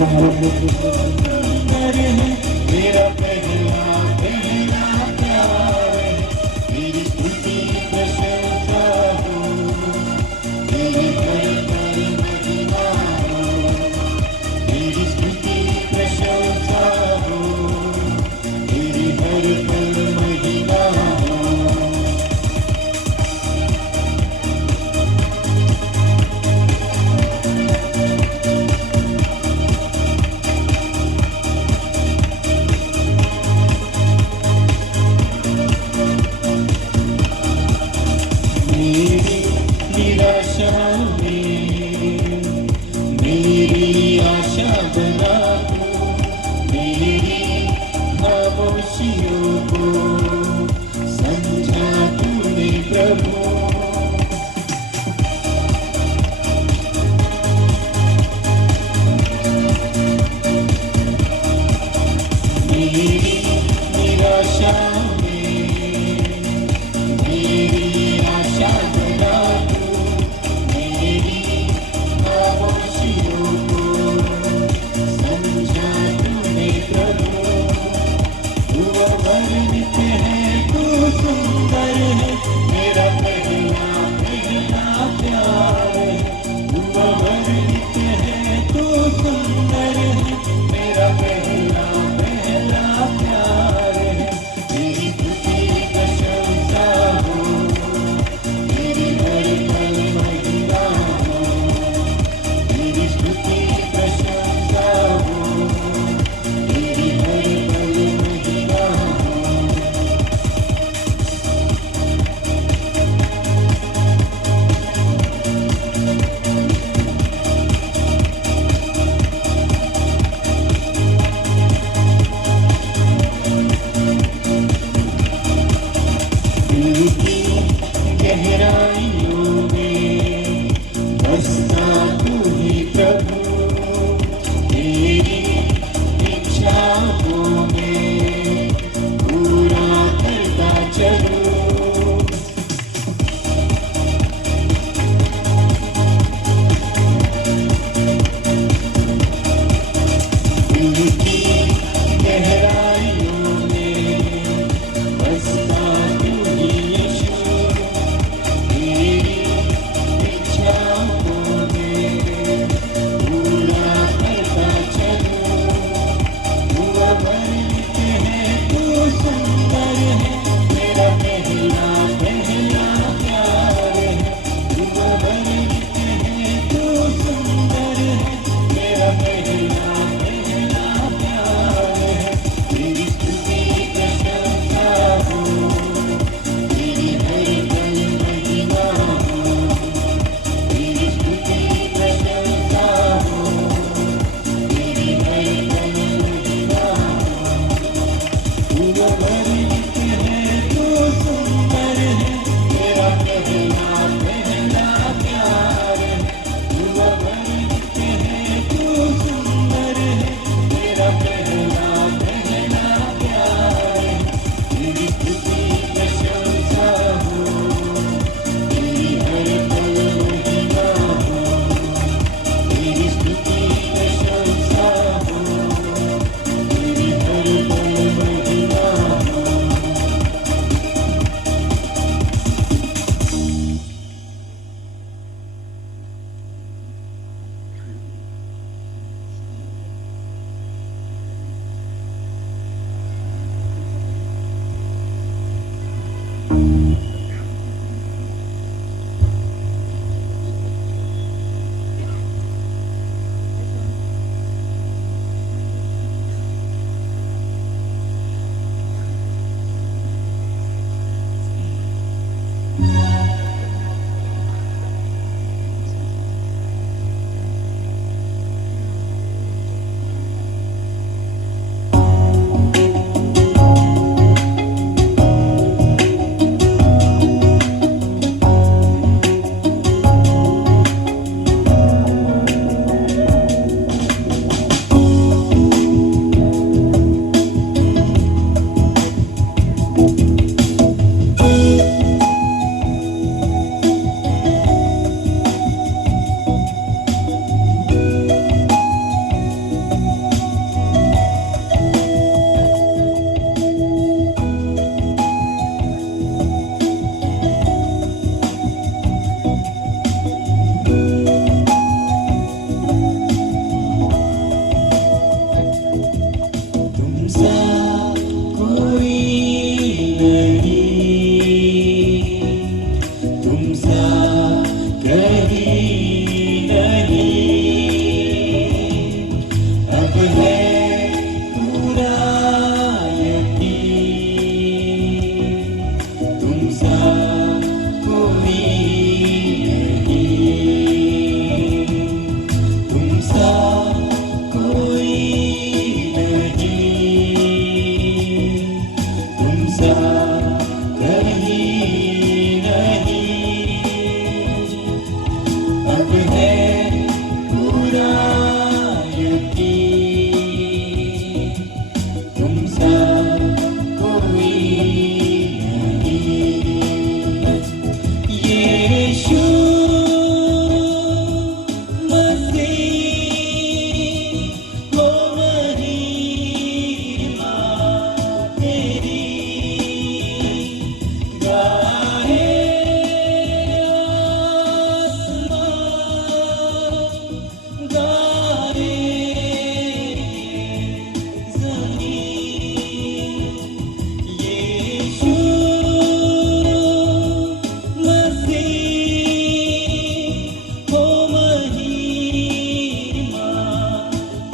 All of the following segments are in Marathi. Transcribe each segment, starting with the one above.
सुंदर है मेरा पहला पहला प्यार है, तेरी स्तुति प्रशंसा हो, तेरी हर पल महिमा हो, तेरी स्तुति प्रशंसा हो, तेरी हर पल महिमा हो। मेरी निराशा में मेरी आशा बना तू, मेरी खामोशियों को समझा तूने प्रभु। मेरी निराशा में मेरी आशा बना तू, मेरी खामोशियों को समझा तूने प्रभु। तू अवर्णित है, तू सुंदर है, मेरा पहला पहला प्यार है। तू अवर्णित है, तू सुंदर है, मेरा पहला पहला प्यार है। तेरी स्तुति प्रशंसा हो, तेरी हर पल महिमा हो, तेरी स्तुति प्रशंसा हो, तेरी हर पल महिमा हो। दिल की गहराइयों में बसता तू ही प्रभु, तेरी इच्छाओं में पूरा करता चलूं। दिल की गहराइयों में बसता तू ही यीशु, तेरी इच्छाओं में पूरा करता चलूं। तू अवर्णित है, तू सुंदर है, मेरा पहला पहला प्यार है। तू अवर्णित है, तू सुंदर है, मेरा पहला पहला प्यार है।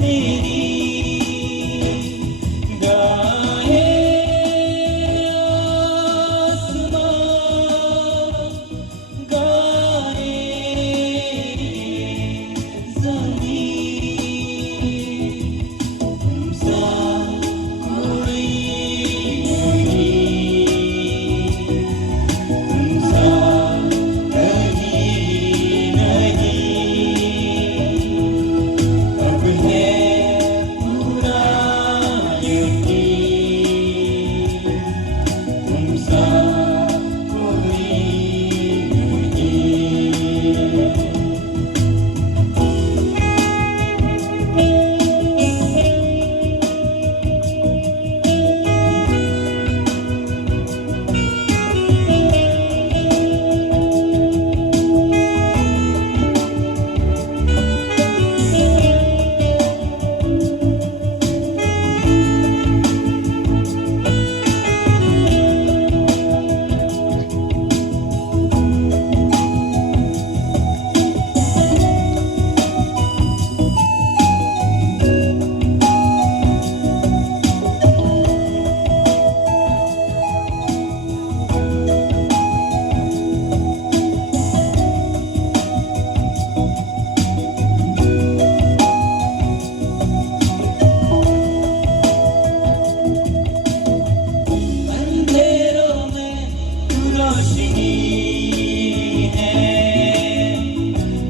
तेरी गाए आसमां गाए ज़मीन तुमसा कोई नहीं तुमसा कहीं नहीं अब है पूरा यकीन तुमसा कोई नहीं अंधेरों में तू रोशनी है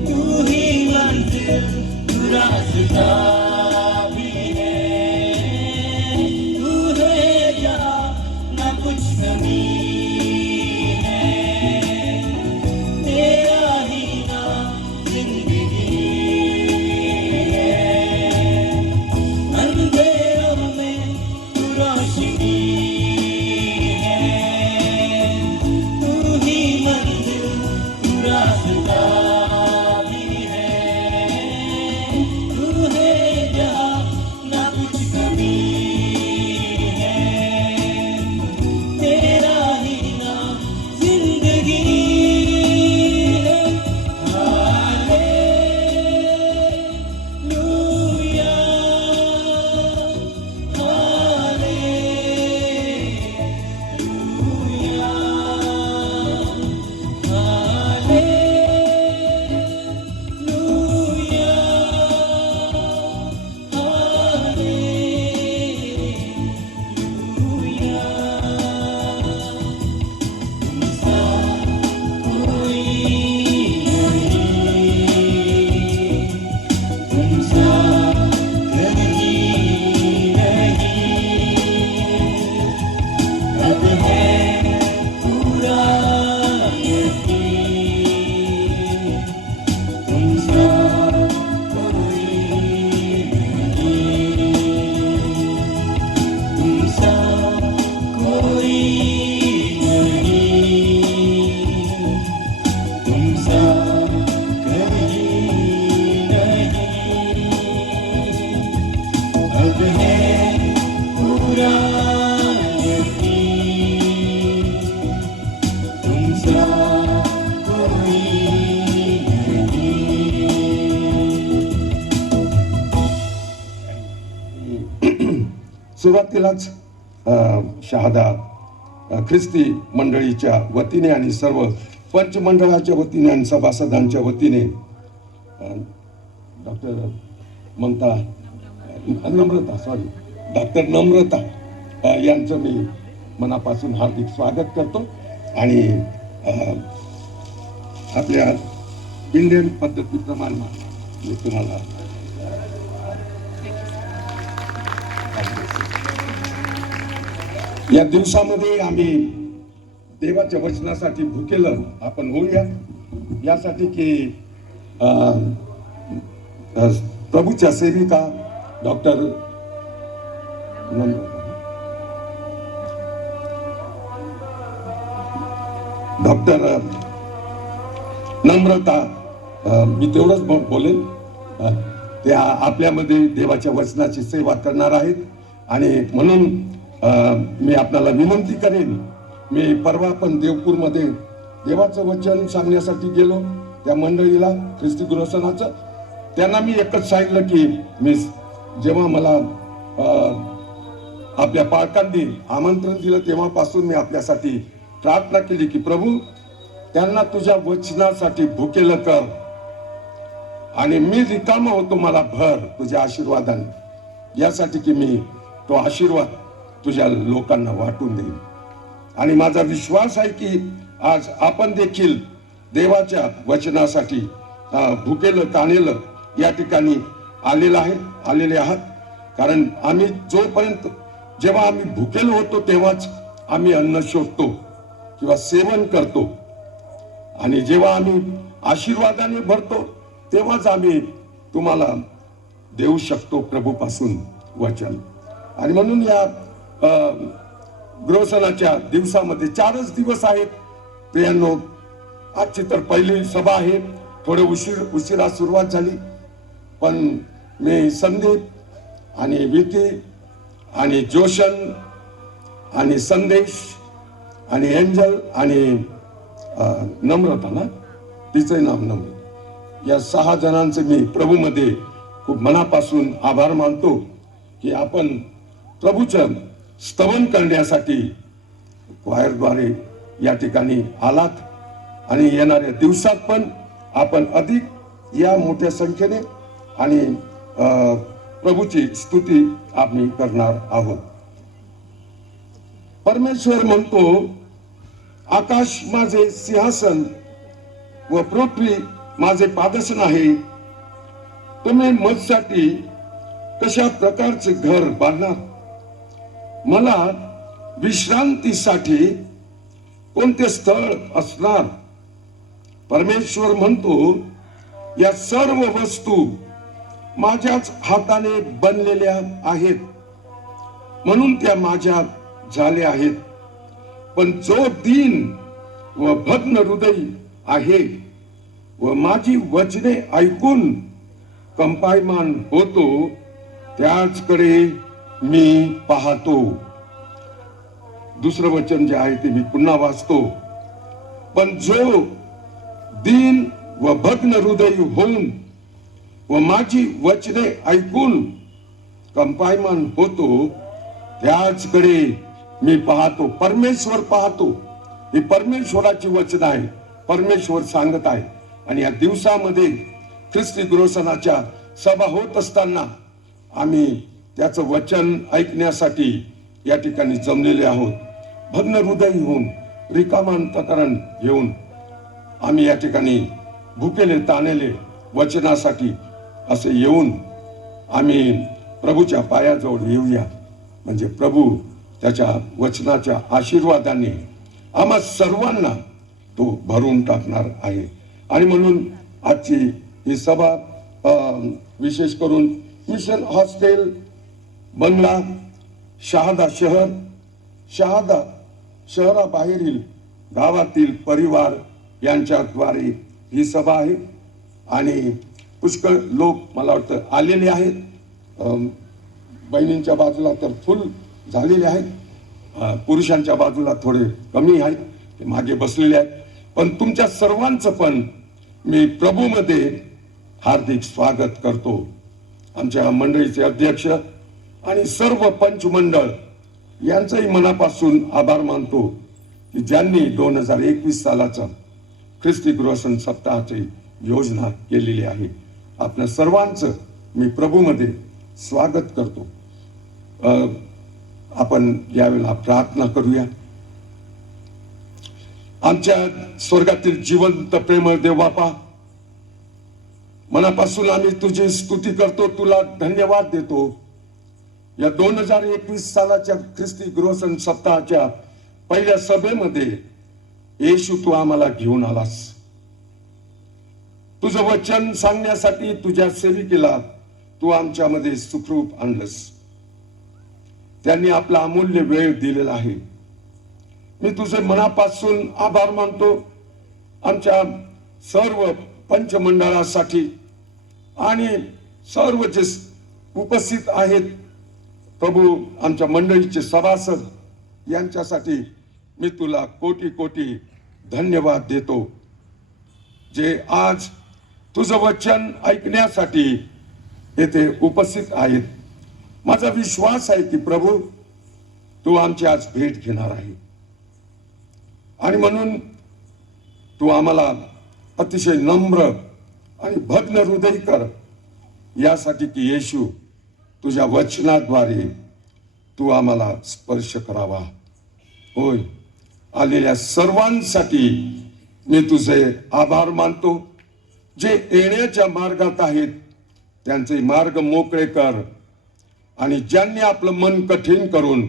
तू ही मंजिल तू रास्ता भी है तू है जहाँ ना कुछ कमी है तेरा ही नाम जिंदगी है अंधेरों में तू रोशनी तू ही मंजिल तू रास्ता भी है तू है जहाँ ना कुछ कमी है तेरा ही नाम जिंदगी है हालेलुया हालेलुया हालेलुया तुमसा कहीं नहीं अब है पूरा यकीन तुमसा कोई नहीं तुमसा कोई नहीं तुमसा कहीं नहीं अब है पूरा यकीन तुमसा कोई नहीं सुरुवातीलाच शहादा ख्रिस्ती मंडळीच्या वतीने आणि सर्व पंच मंडळाच्या वतीने आणि सभासदांच्या वतीने डॉक्टर नम्रता यांचं मी मनापासून हार्दिक स्वागत करतो आणि आपल्या इंडियन पद्धतीप्रमाणे मी तुम्हाला या दिवसामध्ये आम्ही देवाच्या वचनासाठी भुकेलं आपण होऊया यासाठी की प्रभूच्या सेविका डॉक्टर नम्रता मी तेवढंच बोलेन त्या आपल्यामध्ये देवाच्या वचनाची सेवा करणार आहेत आणि म्हणून मी आपल्याला विनंती करेन मी परवा पण देवपूरमध्ये देवाचं वचन सांगण्यासाठी गेलो त्या मंडळीला ख्रिस्ती गृहसनाचं त्यांना मी एकच सांगितलं की मी जेव्हा मला आपल्या पालकांनी आमंत्रण दिलं तेव्हापासून मी आपल्यासाठी प्रार्थना केली की प्रभू त्यांना तुझ्या वचनासाठी भुकेलं कर आणि मी रिकामा होतो, मला भर तुझ्या आशीर्वादाने, यासाठी की मी तो आशीर्वाद तुझ्या लोकांना वाटून देईन. आणि माझा विश्वास आहे की आज आपण देखील देवाच्या वचनासाठी भुकेलं ताणेलं या ठिकाणी आलेले आहात. कारण आम्ही जोपर्यंत जेव्हा आम्ही भुकेलो होतो तेव्हाच आम्ही अन्न शोधतो किंवा सेवन करतो, आणि जेव्हा आम्ही आशीर्वादाने भरतो तेव्हाच आम्ही तुम्हाला देऊ शकतो प्रभूपासून वचन. आणि म्हणून या गृहसणाच्या दिवसामध्ये 4च दिवस आहेत प्रियांनो. आजची तर पहिली सभा आहे, थोडे उशिरा सुरुवात झाली, पण मी संदीप आणि विकी आणि जोशन आणि संदेश आणि एंजल आणि नम्रता ना, तिचं नाव नम्र, या 6 जणांचे मी प्रभूमध्ये खूप मनापासून आभार मानतो की आपण प्रभूचं स्तवन करण्यासाठी क्वायरद्वारे या ठिकाणी आलात. आणि येणाऱ्या दिवसात पण आपण अधिक या मोठ्या संख्येने आणि प्रभूची स्तुती आम्ही करणार आहोत. परमेश्वर म्हणतो, आकाश माझे सिंहासन व पृथ्वी माझे पादसन आहे. तुम्ही माझ्यासाठी कशा प्रकारचे घर बांधणार? मला विश्रांतीसाठी कोणते स्थळ असणार? परमेश्वर म्हणतो, या सर्व वस्तू माझ्याच हाताने बनलेल्या आहेत, म्हणून त्या माझ्या झाल्या आहेत. पण जो दीन व भग्न हृदयी आहे व माझी वचने ऐकून कंपायमान होतो, त्याचकडे मी पाहतो. दुसरं वचन जे आहे ते मी पुन्हा वाचतो. पण जो दीन व भग्न हृदयी होऊन व माझी वचने ऐकून कंपायमान होतो, त्याचकडे मी पाहतो. परमेश्वर पाहतो. ही परमेश्वराची वचन आहे, परमेश्वर सांगत आहे. आणि या दिवसामध्ये ख्रिस्ती गृहसणाच्या सभा होत असताना आम्ही त्याचं वचन ऐकण्यासाठी या ठिकाणी जमलेले आहोत. भग्न हृदयी होऊन रिकाम अंतःकरण घेऊन आम्ही या ठिकाणी भुकेले ताणेले वचनासाठी असे येऊन आम्ही प्रभूच्या पायाजवळ येऊया, म्हणजे प्रभू त्याच्या वचनाच्या आशीर्वादाने आम्हा सर्वांना तो भरून टाकणार आहे. आणि म्हणून आजची ही सभा विशेष करून मिशन हॉस्टेल बंगला शहादा शहराबाहेरील गावातील परिवार यांच्याद्वारे ही सभा आहे. आणि पुष्कळ लोक मला वाटतं आलेले आहेत. बहिणींच्या बाजूला तर फुल झालेले आहेत, पुरुषांच्या बाजूला थोडे कमी आहेत, ते मागे बसलेले आहेत. पण तुमच्या सर्वांचं पण मी प्रभूमध्ये हार्दिक स्वागत करतो. आमच्या मंडळीचे अध्यक्ष आणि सर्व पंचमंडळ यांचंही मनापासून आभार मानतो की ज्यांनी 2021 सालाचा ख्रिस्ती गृहसण सप्ताहाची योजना केलेली आहे. आपल्या सर्वांचं मी प्रभूमध्ये स्वागत करतो. आपण यावेळेला प्रार्थना करूया. आमच्या स्वर्गातील जिवंत प्रेमळ देव बापा, मनापासून आम्ही तुझी स्तुती करतो, तुला धन्यवाद देतो. या 2021 सालाच्या ख्रिस्ती गृहसण सप्ताहाच्या पहिल्या सभेमध्ये येशू तू आम्हाला घेऊन आलास. तुझं वचन सांगण्यासाठी तुझ्या सेविकेला तू आमच्यामध्ये सुखरूप आणलंस. त्यांनी आपला अमूल्य वेळ दिलेला आहे. मी तुझे मनापासून आभार मानतो. आमच्या सर्व पंचमंडळासाठी आणि सर्व जे उपस्थित आहेत प्रभू, आमच्या मंडळीचे सभासद यांच्यासाठी मी तुला कोटी कोटी धन्यवाद देतो, जे आज तुझं वचन ऐकण्यासाठी येथे उपस्थित आहेत. माझा विश्वास आहे की प्रभू तू आमची आज भेट घेणार आहे आणि म्हणून तू आम्हाला अतिशय नम्र आणि भग्न हृदय कर, यासाठी की येशू तुझ्या वचनाद्वारे तू आम्हाला स्पर्श करावा. होय, आलेल्या सर्वांसाठी मी तुझे आभार मानतो. जे येण्याच्या मार्गात आहेत त्यांचे मार्ग मोकळे कर आणि ज्यांनी आपलं मन कठीण करून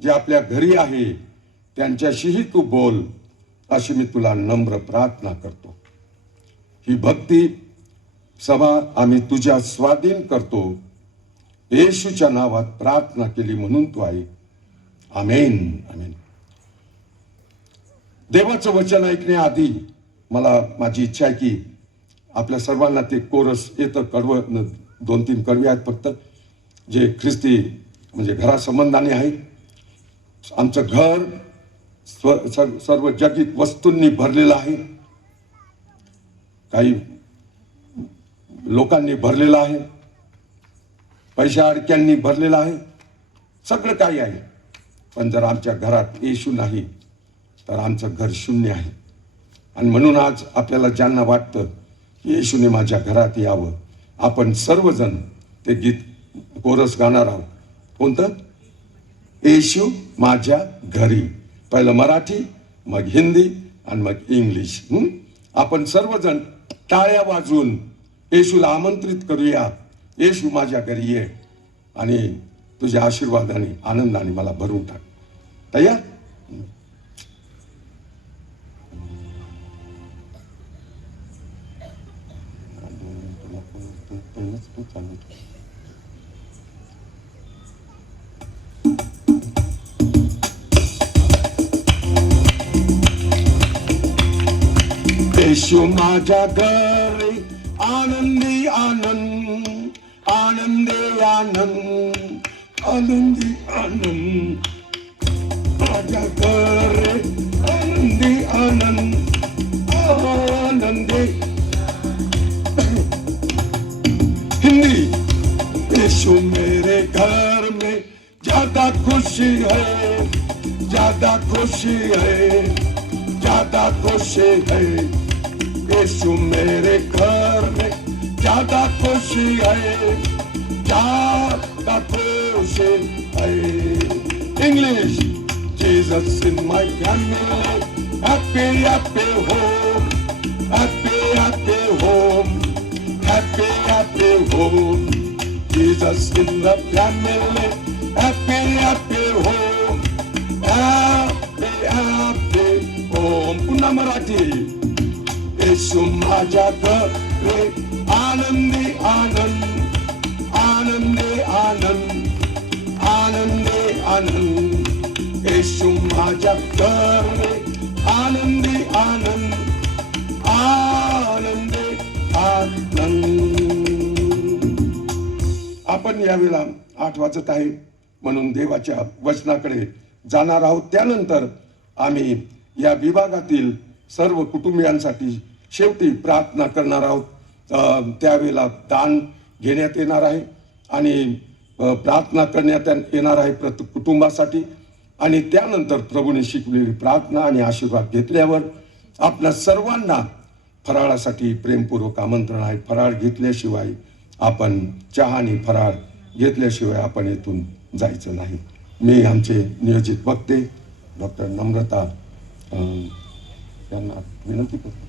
जे आपल्या घरी आहे त्यांच्याशीही तू बोल, अशी मी तुला नम्र प्रार्थना करतो. ही भक्ती सभा आम्ही तुझ्या स्वाधीन करतो. येशूच्या नावात प्रार्थना केली म्हणून तू आहे. आमेन. आमेन. देवाचं वचन ऐकण्याआधी मला माझी इच्छा आहे की आपल्या सर्वांना ते कोरस येतं, कडवं 2-3 कडवे आहेत फक्त, जे ख्रिस्ती म्हणजे घरासंबंधाने आहे. आमचं घर सर्व जगित वस्तूंनी भरलेलं आहे, काही लोकांनी भरलेलं आहे, पैशा अडक्यांनी भरलेलं आहे, सगळं काही आहे. पण जर आमच्या घरात येशू नाही तर आमचं घर शून्य आहे. आणि म्हणून आज आपल्याला ज्यांना वाटतं की येशूने माझ्या घरात यावं, आपण सर्वजण ते गीत कोरस गाणार आहोत. कोणतं? येशू माझ्या घरी. पहिलं मराठी, मग हिंदी आणि मग इंग्लिश. आपण सर्वजण टाळ्या वाजवून येशूला आमंत्रित करूया. येशू माझ्या घरी ये आणि तुझ्या आशीर्वादाने आनंदाने मला भरून टाक. तयार? येशू माझ्या घरी आनंदी आनंद, आनंदी आनंद, आनंदी आनंद. माझ्या घरी आनंदी आनंद, आनंदी. हिंदी. यीशु मेरे घर में ज्यादा खुशी है, ज्यादा खुशी है, ज्यादा खुशी है. यीशु मेरे घर में ज्यादा खुशी है, ज्यादा खुशी है. English. Jesus in my family, happy happy home, happy happy home, happy happy home. Jesus in the family, happy happy home, happy happy home. पुन्हा मराठी. येशू माझ्या घरी आनंदी आनंद, आनंदी आनंद, आनंदी आनंद. येशू माझ्या घरी आनंदी आनंद, आनंदी आनंद. आपण यावेळेला 8 वाजत आहे म्हणून देवाच्या वचनाकडे जाणार आहोत. त्यानंतर आम्ही या विभागातील सर्व कुटुंबियांसाठी शेवटी प्रार्थना करणार आहोत. त्यावेळेला दान घेण्यात येणार आहे आणि प्रार्थना करण्यात येणार आहे प्रत्येक कुटुंबासाठी. आणि त्यानंतर प्रभूने शिकवलेली प्रार्थना आणि आशीर्वाद घेतल्यावर आपल्या सर्वांना फराळासाठी प्रेमपूर्वक आमंत्रण आहे. फराळ घेतल्याशिवाय आपण चहा आणि फराळ घेतल्याशिवाय आपण येथून जायचं नाही. मी आमचे नियोजित वक्ते डॉक्टर नम्रता यांना विनंती करतो.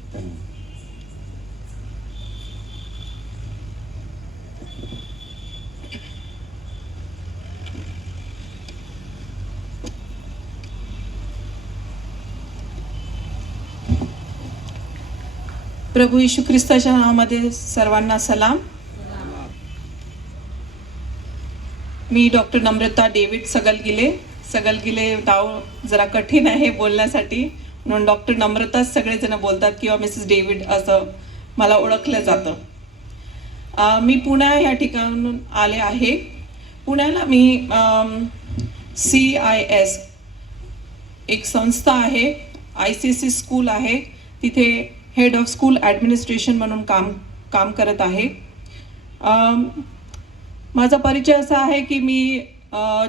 प्रभू येशू ख्रिस्ताच्या नावामध्ये सर्वांना सलाम. मी डॉक्टर नम्रता डेव्हिड सगलगिले नाव जरा कठीण आहे बोलण्यासाठी म्हणून डॉक्टर नम्रताच सगळेजण बोलतात किंवा मिसेस डेव्हिड असं मला ओळखलं जातं. मी पुणे या ठिकाणून आले आहे. पुण्याला मी CIS एक संस्था आहे, ICC स्कूल आहे, तिथे हेड ऑफ स्कूल ॲडमिनिस्ट्रेशन म्हणून काम करत आहे. माझा परिचय असा आहे की मी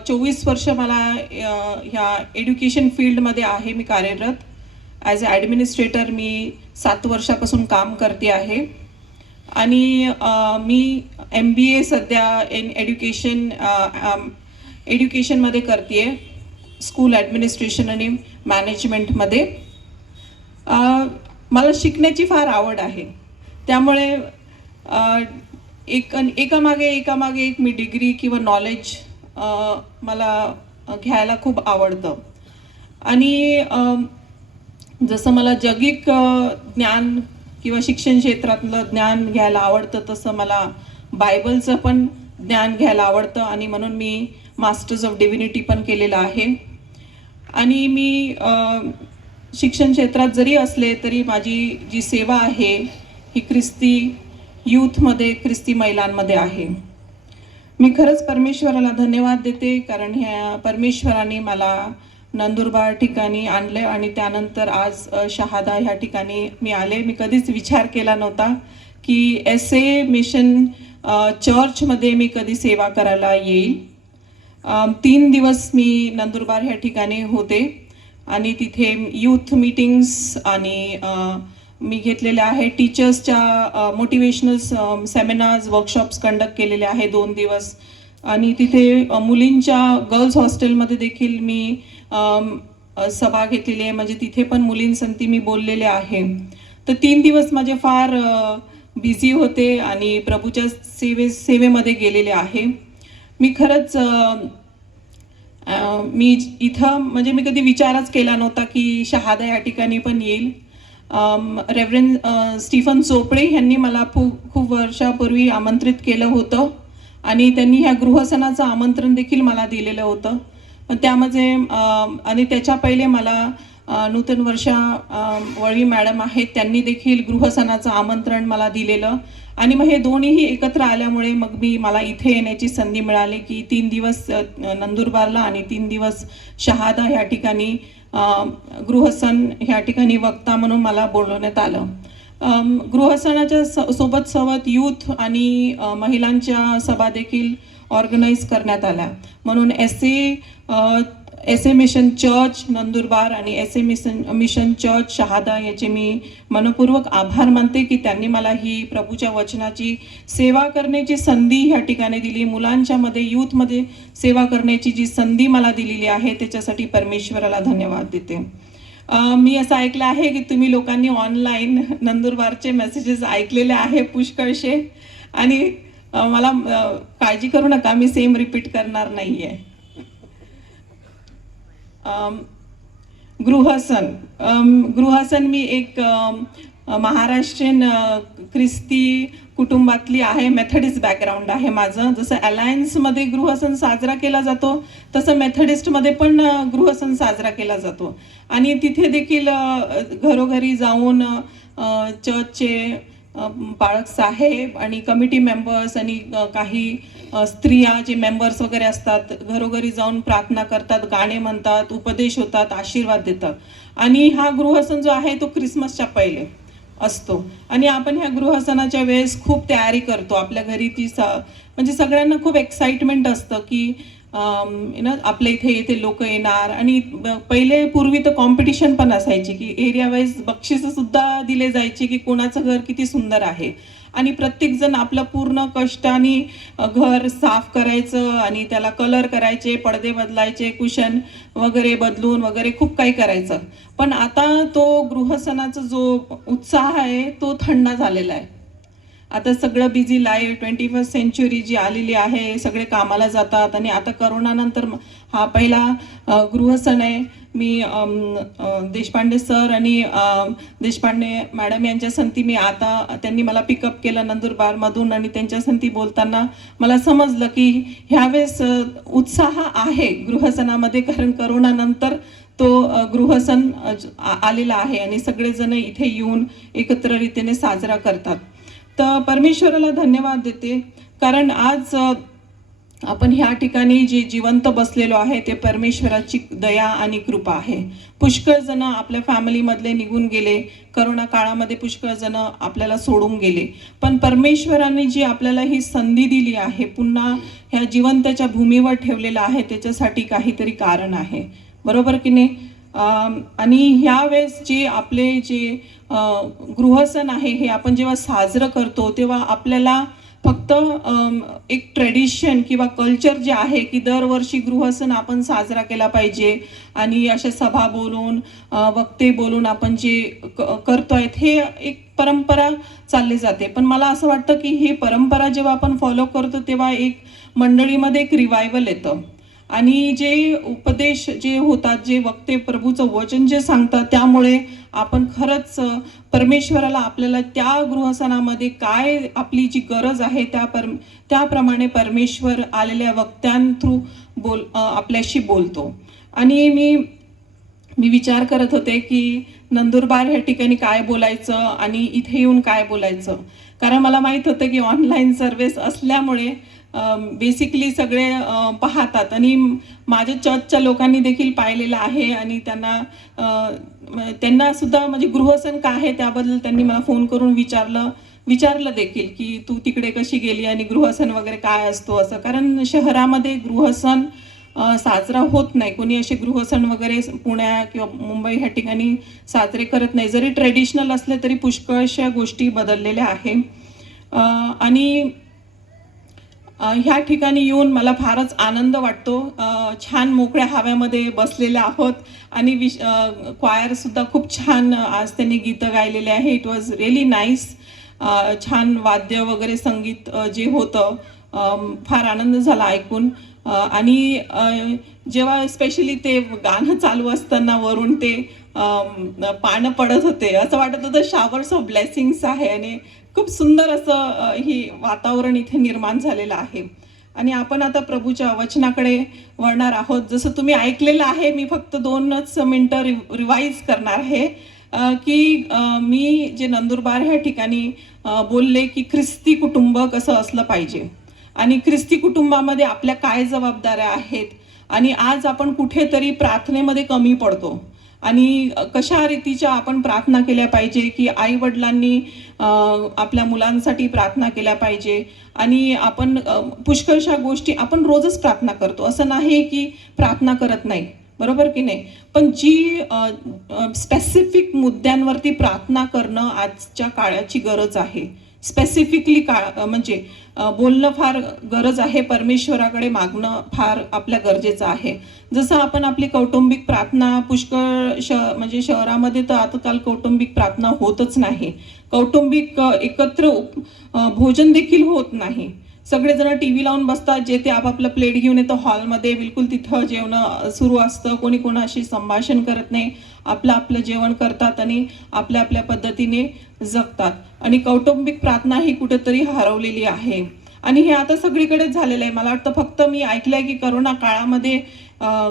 24 वर्ष मला ह्या एज्युकेशन फील्डमध्ये आहे मी कार्यरत. ॲज अ ॲडमिनिस्ट्रेटर मी 7 वर्षापासून काम करते आहे आणि मी MBA सध्या इन एज्युकेशनमध्ये करते आहे, स्कूल ॲडमिनिस्ट्रेशन आणि मॅनेजमेंटमध्ये. मला शिकण्याची फार आवड आहे, त्यामुळे एकामागे एक मी डिग्री किंवा नॉलेज मला घ्यायला खूप आवडतं. आणि जसं मला जगिक ज्ञान किंवा शिक्षण क्षेत्रातलं ज्ञान घ्यायला आवडतं, तसं मला बायबलचं पण ज्ञान घ्यायला आवडतं आणि म्हणून मी मास्टर्स ऑफ डिव्हिनिटी पण केलेलं आहे. आणि मी शिक्षण क्षेत्रात जरी असले तरी माझी जी सेवा आहे ही ख्रिस्ती यूथमध्ये, ख्रिस्ती महिलांमध्ये आहे. मी खरंच परमेश्वराला धन्यवाद देते, कारण ह्या परमेश्वराने मला नंदुरबार ठिकाणी आणले आणि त्यानंतर आज शहादा ह्या ठिकाणी मी आले. मी कधीच विचार केला नव्हता की SA मिशन चर्चमध्ये मी कधी सेवा करायला येईल. 3 दिवस मी नंदुरबार ह्या ठिकाणी होते आणि तिथे यूथ मीटिंग्स आणि मी घेतलेले आहे. टीचर्सच्या मोटिवेशनल सेमिनार्स, वर्कशॉप्स कंडक्ट केलेले आहे 2 दिवस. आणि तिथे मुलींच्या गर्ल्स हॉस्टेलमध्ये देखील मी सभा घेतलेली आहे, म्हणजे तिथे पण मुलींसंती मी बोललेले आहे. तर 3 दिवस माझे फार बिझी होते आणि प्रभूच्या सेवेमध्ये गेलेले आहे. मी खरंच मी इथं म्हणजे मी कधी विचारच केला नव्हता की शहादा या ठिकाणी पण येईल. रेव्हरंड स्टीफन चोपडे यांनी मला खूप वर्षापूर्वी आमंत्रित केलं होतं आणि त्यांनी ह्या गृहसनाचं आमंत्रण देखील मला दिलेलं होतं. पण त्यामध्ये आणि त्याच्या पहिले मला नूतन वर्षा वळवी मॅडम आहेत, त्यांनी देखील गृहसनाचं आमंत्रण मला दिलेलं. आणि मग हे दोन्हीही एकत्र आल्यामुळे मग मला इथे येण्याची संधी मिळाली की 3 दिवस नंदुरबारला आणि 3 दिवस शहादा ह्या ठिकाणी गृहसन ह्या ठिकाणी वक्ता म्हणून मला बोलवण्यात आलं. गृहसनाच्या सोबत यूथ आणि महिलांच्या सभा देखील ऑर्गनाईज करण्यात आल्या. म्हणून SA मिशन चर्च नंदुरबार आणि SA मिशन चर्च शहादा याचे मी मनपूर्वक आभार मानते की त्यांनी मला ही प्रभूच्या वचनाची सेवा करण्याची संधी ह्या ठिकाणी दिली. मुलांच्या मध्ये, यूथमध्ये सेवा करण्याची जी संधी मला दिलेली आहे त्याच्यासाठी परमेश्वराला धन्यवाद देते. मी असं ऐकलं आहे की तुम्ही लोकांनी ऑनलाईन नंदुरबारचे मेसेजेस ऐकलेले आहे पुष्कळशे, आणि मला काळजी करू नका, मी सेम रिपीट करणार नाहीये. गृहसन मी एक महाराष्ट्रीयन ख्रिस्ती कुटुंबातली आहे. मेथडिस्ट बॅकग्राऊंड आहे माझं. जसं अलायन्समध्ये गृहसन साजरा केला जातो तसं मेथडिस्टमध्ये पण गृहसन साजरा केला जातो. आणि तिथे देखील घरोघरी जाऊन चर्चचे पाळक साहेब आणि कमिटी मेंबर्स आणि काही स्त्रिया जे मेंबर्स वगैरे असतात घरोघरी जाऊन प्रार्थना करतात, गाणे म्हणतात, उपदेश होतात, आशीर्वाद देतात. आणि हा गृहसन जो आहे तो ख्रिसमसच्या पहिले असतो आणि आपण ह्या गृहसनाच्या वेळेस खूप तयारी करतो. आपल्या घरी म्हणजे सगळ्यांना खूप एक्साइटमेंट असतं की आपल्या इथे लोक येणार. आणि पूर्वी तर कॉम्पिटिशन पण असायची की एरिया वाईज बक्षीस सुद्धा दिले जायचे की कोणाचं घर किती सुंदर आहे. आणि प्रत्येक जण आपलं पूर्ण कष्टाने घर साफ करायचं आणि त्याला कलर करायचे, पडदे बदलायचे, कुशन वगैरे बदलून वगैरे खूप काही करायचं. पण आता तो गृहसनाचा जो उत्साह आहे तो थंड झालेला आहे. आता सगळं बिझी लाईफ, 21st सेंचुरी जी आलेली आहे, सगळे कामाला जातात. आणि आता करोनानंतर हा पहिला गृहसन आहे. मी देशपांडे सर आणि देशपांडे मॅडम यांच्या संती त्यांनी मला पिकअप केलं नंदुरबारमधून आणि त्यांच्या संती बोलताना मला समजलं की ह्यावेळेस उत्साह आहे गृहसनामध्ये, कारण करोनानंतर तो गृहसन आलेला आहे आणि सगळेजण इथे येऊन एकत्र रीतीने साजरा करतात. तर परमेश्वराला धन्यवाद देते, कारण आज आपण ह्या ठिकाणी जे जिवंत बसलेलो आहे ते परमेश्वराची दया आणि कृपा आहे. पुष्कळ जण आपल्या फॅमिलीमधले निघून गेले, करोना काळामध्ये पुष्कळ जण आपल्याला सोडून गेले, पण परमेश्वराने जी आपल्याला ही संधी दिली आहे, पुन्हा ह्या जिवंतच्या भूमीवर ठेवलेलं आहे, त्याच्यासाठी काहीतरी कारण आहे, बरोबर की नाही? आणि ह्यावेळेस जे आपले जे गृहसण आहे हे आपण जेव्हा साजरं करतो तेव्हा आपल्याला फक्त एक ट्रेडिशन किंवा कल्चर जे आहे की दरवर्षी गृहसण आपण साजरा केला पाहिजे आणि अशा सभा बोलून वक्ते बोलून आपण जे करतोय हे एक परंपरा चालली जाते. पण मला असं वाटतं की ही परंपरा जेव्हा आपण फॉलो करतो तेव्हा एक मंडळीमध्ये एक रिवायवल येतं आणि जे उपदेश जे होतात, जे वक्ते प्रभूचं वचन जे सांगतात, त्यामुळे आपण खरंच परमेश्वराला आपल्याला त्या गृहसणामध्ये काय आपली जी गरज आहे त्याप्रमाणे परमेश्वर आलेल्या वक्त्यां थ्रू आपल्याशी बोलतो. आणि मी विचार करत होते की नंदुरबार ह्या ठिकाणी काय बोलायचं आणि इथे येऊन काय बोलायचं, कारण मला माहीत होतं की ऑनलाईन सर्व्हिस असल्यामुळे बेसिकली सगळे पाहतात आणि माझ्या चर्चच्या लोकांनी देखील पाहिलेलं आहे आणि त्यांना सुद्धा म्हणजे गृहसण काय आहे त्याबद्दल त्यांनी मला फोन करून विचारलं देखील की तू तिकडे कशी गेली आणि गृहसण वगैरे काय असतो असं, कारण शहरामध्ये गृहसण साजरा होत नाही. कोणी असे गृहसण वगैरे पुण्या किंवा मुंबई ह्या ठिकाणी साजरे करत नाही, जरी ट्रेडिशनल असले तरी पुष्कळशा गोष्टी बदललेल्या आहे. आणि ह्या ठिकाणी येऊन मला फारच आनंद वाटतो. छान मोकळ्या हव्यामध्ये बसलेले आहोत आणि क्वायर सुद्धा खूप छान आज त्यांनी गीतं गायलेले आहे. It was really nice. छान वाद्य वगैरे संगीत जे होतं, फार आनंद झाला ऐकून. आणि जेव्हा स्पेशली ते गाणं चालू असताना वरून ते पानं पडत होते, असं वाटत होतं शॉवर्स ऑफ ब्लेसिंग्स आहे आणि खूप सुंदर असं ही वातावरण इथे निर्माण झालेलं आहे. आणि आपण आता प्रभूच्या वचनाकडे वळणार आहोत. जसं तुम्ही ऐकलेलं आहे, मी फक्त 2च मिनिटं रिवाईज करणार आहे की मी जे नंदुरबार ह्या ठिकाणी बोलले की ख्रिस्ती कुटुंब कसं असलं पाहिजे आणि ख्रिस्ती कुटुंबामध्ये आपल्या काय जबाबदाऱ्या आहेत आणि आज आपण कुठेतरी प्रार्थनेमध्ये कमी पडतो आणि कशा रीतीच्या आपण प्रार्थना केल्या पाहिजे की आई वडिलांनी आपल्या मुलांसाठी प्रार्थना केल्या पाहिजे आणि आपण पुष्कळशा गोष्टी आपण रोजच प्रार्थना करतो, असं नाही की प्रार्थना करत नाही, बरोबर की नाही? पण जी स्पेसिफिक मुद्द्यांवरती प्रार्थना करणं आजच्या काळाची गरज आहे. स्पेसिफिकली म्हणजे बोलणं फार गरज आहे, परमेश्वराकडे मागणं फार आपल्या गरजेचं आहे. जसं आपण आपली कौटुंबिक प्रार्थना पुष्कळ म्हणजे शहरामध्ये तर आजकाल कौटुंबिक प्रार्थना होतच नाही, कौटुंबिक एकत्र भोजन देखील होत नाही. सगळेजण TV लावून बसतात, जे ते आपापलं प्लेट घेऊन येतं हॉलमध्ये, बिलकुल तिथं जेवण सुरू असतं, कोणी कोणाशी संभाषण करत नाही, आपलं जेवण करतात आणि आपल्या पद्धतीने जगतात आणि कौटुंबिक प्रार्थना ही कुठेतरी हरवलेली आहे. आणि हे आता सगळीकडेच झालेलं आहे. मला वाटतं फक्त मी ऐकलंय की करोना काळामध्ये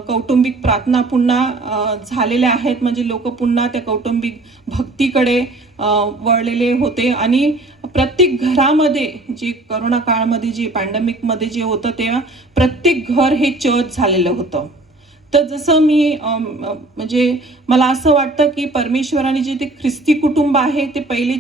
कौटुंबिक प्रार्थना पुन्हा झालेल्या आहेत, म्हणजे लोक पुन्हा त्या कौटुंबिक भक्तीकडे वळलेले होते आणि प्रत्येक घरामध्ये जे करोना काळामध्ये जे पॅन्डेमिकमध्ये जे होतं तेव्हा प्रत्येक घर हे चर्च झालेलं होतं. तर जसं मी म्हणजे मला असं वाटतं की परमेश्वराने जे ते ख्रिस्ती कुटुंब आहे ते पहिले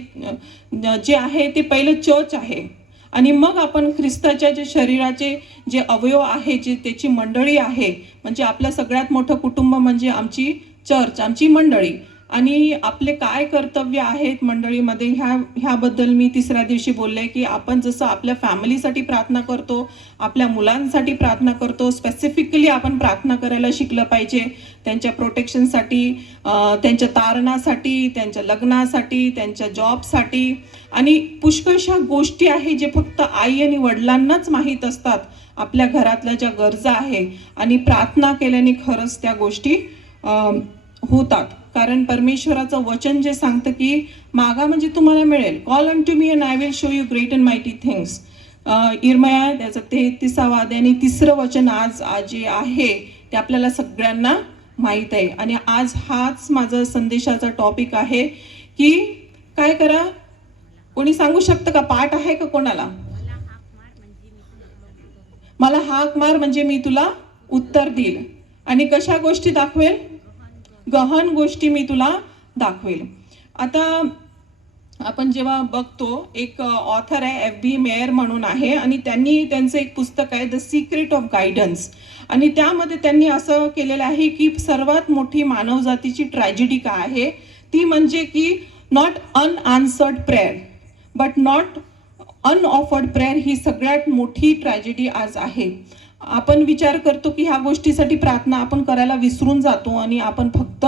जे आहे ते पहिलं चर्च आहे आणि मग आपण ख्रिस्ताच्या जे शरीराचे जे अवयव आहे, जे त्याची मंडळी आहे, म्हणजे आपलं सगळ्यात मोठं कुटुंब म्हणजे आमची चर्च, आमची मंडळी. आणि आपले काय कर्तव्य आहेत मंडळीमध्ये ह्याबद्दल मी तिसऱ्या दिवशी बोलले की आपण जसं आपल्या फॅमिलीसाठी प्रार्थना करतो, आपल्या मुलांसाठी प्रार्थना करतो, स्पेसिफिकली आपण प्रार्थना करायला शिकलं पाहिजे त्यांच्या प्रोटेक्शनसाठी, त्यांच्या तारणासाठी, त्यांच्या लग्नासाठी, त्यांच्या जॉबसाठी. आणि पुष्कळशा गोष्टी आहे जे फक्त आई आणि वडिलांनाच माहीत असतात, आपल्या घरातल्या ज्या गरजा आहे आणि प्रार्थना केल्याने खरंच त्या गोष्टी होतात. कारण परमेश्वराचं वचन जे सांगतं की मागा म्हणजे तुम्हाला मिळेल, call unto me and I will show you great and mighty things. इर्मया त्याचं 33वा अध्याय आणि 3रं वचन आज जे आहे ते आपल्याला सगळ्यांना माहीत आहे. आणि आज हाच माझा संदेशाचा टॉपिक आहे की काय करा. कोणी सांगू शकतं का? पाठ आहे का कोणाला? मला हाक मार म्हणजे मी तुला उत्तर देईल. आणि कशा गोष्टी दाखवेल? गहन गोष्टी मी तुला दाखवेल. आता आपण जेव्हा बघतो, एक ऑथर आहे FB मेयर म्हणून आहे, आणि त्यांचं एक पुस्तक आहे द सिक्रेट ऑफ गायडन्स. आणि त्यामध्ये त्यांनी असं केलेलं आहे की सर्वात मोठी मानवजातीची ट्रॅजेडी काय आहे, ती म्हणजे की not unanswered prayer but not unoffered prayer ही सगळ्यात मोठी ट्रॅजेडी आज आहे. आपण विचार करतो की ह्या गोष्टीसाठी प्रार्थना आपण करायला विसरून जातो आणि आपण फक्त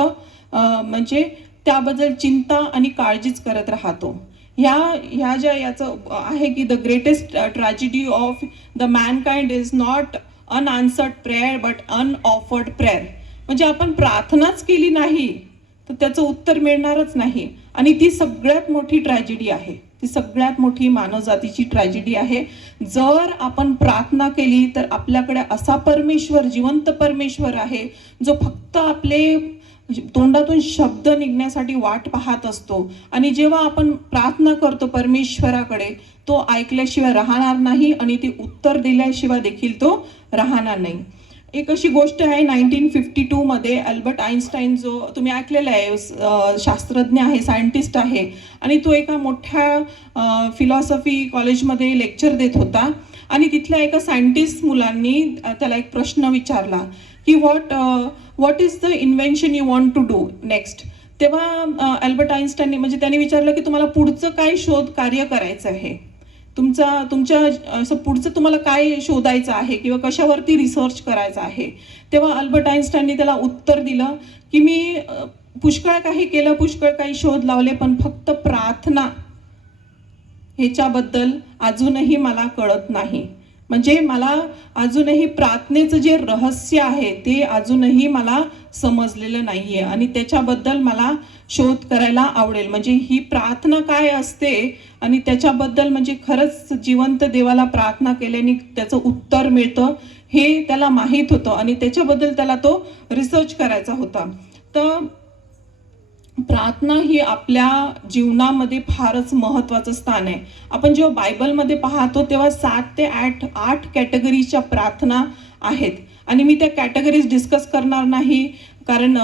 म्हणजे त्याबद्दल चिंता आणि काळजीच करत राहतो. ह्या ज्या याचं आहे की the greatest tragedy of the mankind is not unanswered prayer but unoffered prayer. म्हणजे आपण प्रार्थनाच केली नाही तर त्याचं उत्तर मिळणारच नाही, आणि ती सगळ्यात मोठी ट्रॅजेडी आहे, ती सगळ्यात मोठी मानवजातीची ट्रॅजेडी आहे. जर आपण प्रार्थना केली तर आपल्याकडे असा परमेश्वर, जिवंत परमेश्वर आहे, जो फक्त आपले तोंडातून शब्द निघण्यासाठी वाट पाहत असतो. आणि जेव्हा आपण प्रार्थना करतो परमेश्वराकडे, तो ऐकल्याशिवाय राहणार नाही आणि ती उत्तर दिल्याशिवाय देखील तो राहणार नाही. एक अशी गोष्ट आहे 1952 मध्ये अल्बर्ट आइन्स्टाईन, जो तुम्ही ऐकलेला आहे, शास्त्रज्ञ आहे, सायंटिस्ट आहे, आणि तो एका मोठ्या फिलॉसॉफी कॉलेजमध्ये लेक्चर देत होता. आणि तिथल्या एका सायंटिस्ट मुलांनी त्याला एक प्रश्न विचारला की what is the invention you want to do next. तेव्हा अल्बर्ट आइन्स्टाईनने म्हणजे त्यांनी विचारलं की तुम्हाला पुढचं काय शोध कार्य करायचं आहे, तुमच्या असं पुढचं तुम्हाला काय शोधायचं आहे किंवा कशावरती रिसर्च करायचं आहे. तेव्हा अल्बर्ट आइन्स्टाईनने त्याला उत्तर दिलं की मी पुष्कळ काही केलं, पुष्कळ काही शोध लावले, पण फक्त प्रार्थना ह्याच्याबद्दल अजूनही मला कळत नाही. म्हणजे मला अजूनही प्रार्थनेचं जे रहस्य आहे ते अजूनही मला समजलेलं नाहीये, आणि त्याच्याबद्दल मला शोध करायला आवडेल. म्हणजे ही प्रार्थना काय असते आणि त्याच्याबद्दल म्हणजे खरंच जिवंत देवाला प्रार्थना केल्याने त्याचं उत्तर मिळतं हे त्याला माहीत होतं, आणि त्याच्याबद्दल त्याला तो रिसर्च करायचा होता. तर प्रार्थना ही आपल्या जीवनामध्ये फारच महत्त्वाचं स्थान आहे. आपण जेव्हा बायबलमध्ये पाहतो तेव्हा 7 ते 8 कॅटेगरीच्या प्रार्थना आहेत, आणि मी त्या कॅटेगरीज डिस्कस करणार नाही, कारण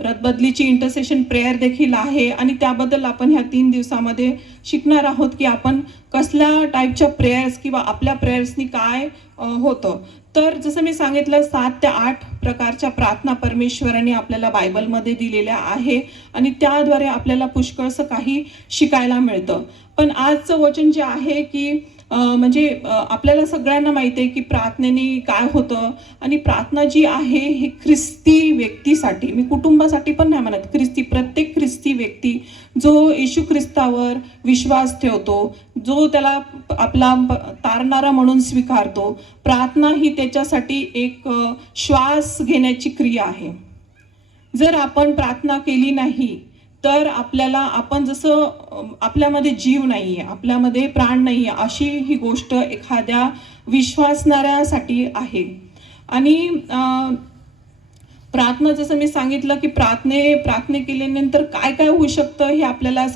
रदबदलीची इंटरसेशन प्रेयर देखील आहे, आणि त्याबद्दल आपण ह्या 3 दिवसामध्ये शिकणार आहोत की आपण कसल्या टाईपच्या प्रेयर्स किंवा आपल्या प्रेयर्सनी काय होतं. तर जसं मी सांगितलं 7 ते 8 प्रकारच्या प्रार्थना परमेश्वराने आपल्याला बायबलमध्ये दिलेल्या आहे, आणि त्याद्वारे आपल्याला पुष्कळसं काही शिकायला मिळतं. पण आजचं वचन जे आहे की म्हणजे आपल्याला सगळ्यांना माहिती आहे की प्रार्थनेने काय होतं, आणि प्रार्थना जी आहे ही ख्रिस्ती व्यक्तीसाठी, मी कुटुंबासाठी पण नाही म्हणत, प्रत्येक ख्रिस्ती व्यक्ती जो येशू ख्रिस्तावर विश्वास ठेवतो, जो त्याला आपला तारणारा म्हणून स्वीकारतो, प्रार्थना ही त्याच्यासाठी एक श्वास घेण्याची क्रिया आहे. जर आपण प्रार्थना केली नाही तर आपण जसं आपल्यामध्ये जीव नाही आहे, आपल्यामध्ये प्राण नाही आहे, अशी ही गोष्ट एखाद्या विश्वासणाऱ्यासाठी आहे. आणि प्रार्थना, जसं मी सांगितलं की प्रार्थने केल्यानंतर काय काय होऊ शकतं हे आपल्याला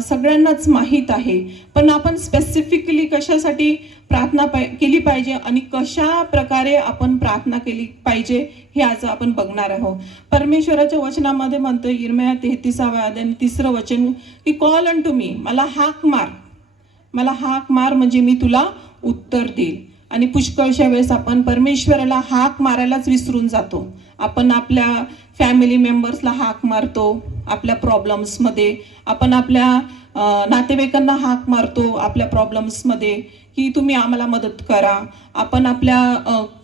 सगळ्यांनाच माहीत आहे. पण आपण स्पेसिफिकली कशासाठी प्रार्थना केली पाहिजे आणि कशा प्रकारे आपण प्रार्थना केली पाहिजे हे आज आपण बघणार आहोत. परमेश्वराच्या वचनामध्ये म्हणतो यिर्मया 33व्या अध्याय 3रं वचन की कॉल अन टू मी, मला हाक मार म्हणजे मी तुला उत्तर देईल. आणि पुष्कळशा वेळेस आपण परमेश्वराला हाक मारायलाच विसरून जातो. आपण आपल्या फॅमिली मेंबर्सला हाक मारतो, आपल्या प्रॉब्लेम्समध्ये आपण आपल्या नातेवाईकांना हाक मारतो आपल्या प्रॉब्लेम्समध्ये की तुम्ही आम्हाला मदत करा. आपण आपल्या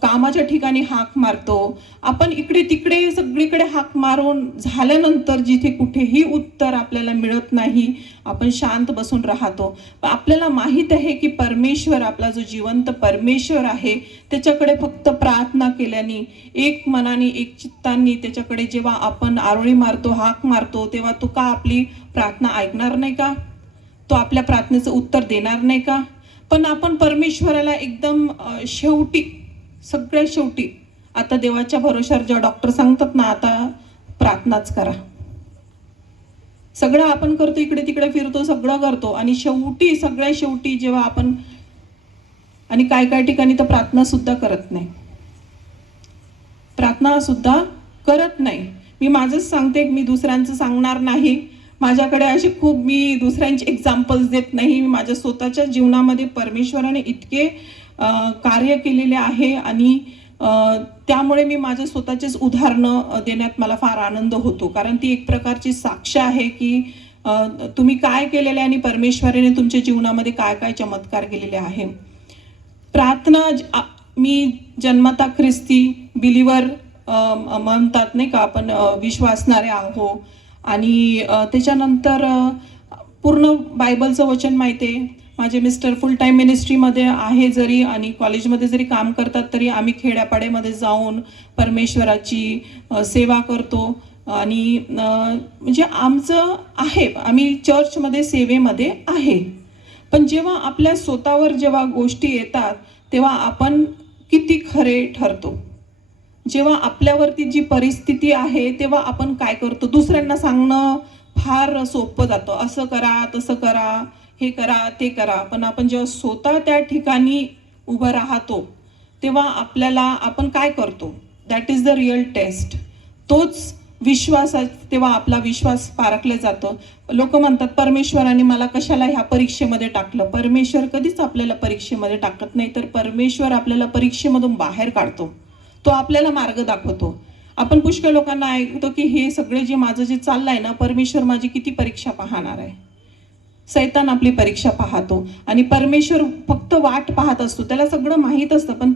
कामाच्या ठिकाणी हाक मारतो. आपण इकडे तिकडे सगळीकडे हाक मारून झाल्यानंतर जिथे कुठेही उत्तर आपल्याला मिळत नाही आपण शांत बसून राहतो. पण आपल्याला माहीत आहे की परमेश्वर, आपला जो जिवंत परमेश्वर आहे, त्याच्याकडे फक्त प्रार्थना केल्याने, एक मनाने एक चित्तांनी त्याच्याकडे जेव्हा आपण आरोळी मारतो, हाक मारतो, तेव्हा तो का आपली प्रार्थना ऐकणार नाही का? तो आपल्या प्रार्थनेचं उत्तर देणार नाही का? पण आपण परमेश्वराला एकदम शेवटी, सगळ्यात शेवटी, आता देवाच्या भरोश्यावर जेव्हा डॉक्टर सांगतात ना आता प्रार्थनाच करा, सगळं आपण करतो, इकडे तिकडे फिरतो, सगळं करतो, आणि शेवटी, सगळ्यात शेवटी जेव्हा आपण आणि काय काय ठिकाणी तर प्रार्थना सुद्धा करत नाही, प्रार्थना सुद्धा करत नाही. मी माझंच सांगते, मी दुसऱ्यांचं सांगणार नाही. माझ्याकडे असे खूप, मी दुसऱ्यांचे एक्झाम्पल्स देत नाही. मी माझ्या स्वतःच्या जीवनामध्ये परमेश्वराने इतके कार्य केलेले आहे आणि त्यामुळे मी माझ्या स्वतःचेच उदाहरणं देण्यात मला फार आनंद होतो, कारण ती एक प्रकारची साक्ष आहे की तुम्ही काय केलेले आणि परमेश्वराने तुमच्या जीवनामध्ये काय काय चमत्कार केलेले आहे. प्रार्थना, मी जन्मता ख्रिस्ती बिलीवर म्हणतात नाही का, आपण विश्वासणारे आहो. आणि त्याच्यानंतर पूर्ण बायबलचं वचन माहिती आहे. माझे मिस्टर फुल टाईम मिनिस्ट्रीमध्ये आहे जरी आणि कॉलेजमध्ये जरी काम करतात, तरी आम्ही खेड्यापाड्यामध्ये जाऊन परमेश्वराची सेवा करतो. आणि म्हणजे आमचं आहे, आम्ही चर्चमध्ये सेवेमध्ये आहे. पण जेव्हा आपल्या स्वतःवर जेव्हा गोष्टी येतात तेव्हा आपण किती खरे ठरतो. जेव्हा आपल्यावरती जी परिस्थिती आहे तेव्हा आपण काय करतो, दुसऱ्यांना सांगणं फार सोपं जातं, असं करा तसं करा, हे करा ते करा. पण आपण जेव्हा स्वतः त्या ठिकाणी उभं राहतो तेव्हा आपण काय करतो, that is the real test. तोच विश्वास, तेव्हा आपला विश्वास पारखला जातो. लोक म्हणतात परमेश्वराने मला कशाला ह्या परीक्षेमध्ये टाकलं. परमेश्वर कधीच आपल्याला परीक्षेमध्ये टाकत नाही, तर परमेश्वर आपल्याला परीक्षेमधून बाहेर काढतो. तो आपल्याला मार्ग दाखवतो. आपण पुष्कळ लोकांना ऐकतो की हे सगळे जे माझं जे चाललंय ना, परमेश्वर माझी किती परीक्षा पाहणार आहे. सैतान आपली परीक्षा पाहतो आणि परमेश्वर फक्त वाट पाहत असतो, त्याला सगळं माहीत असतं. पण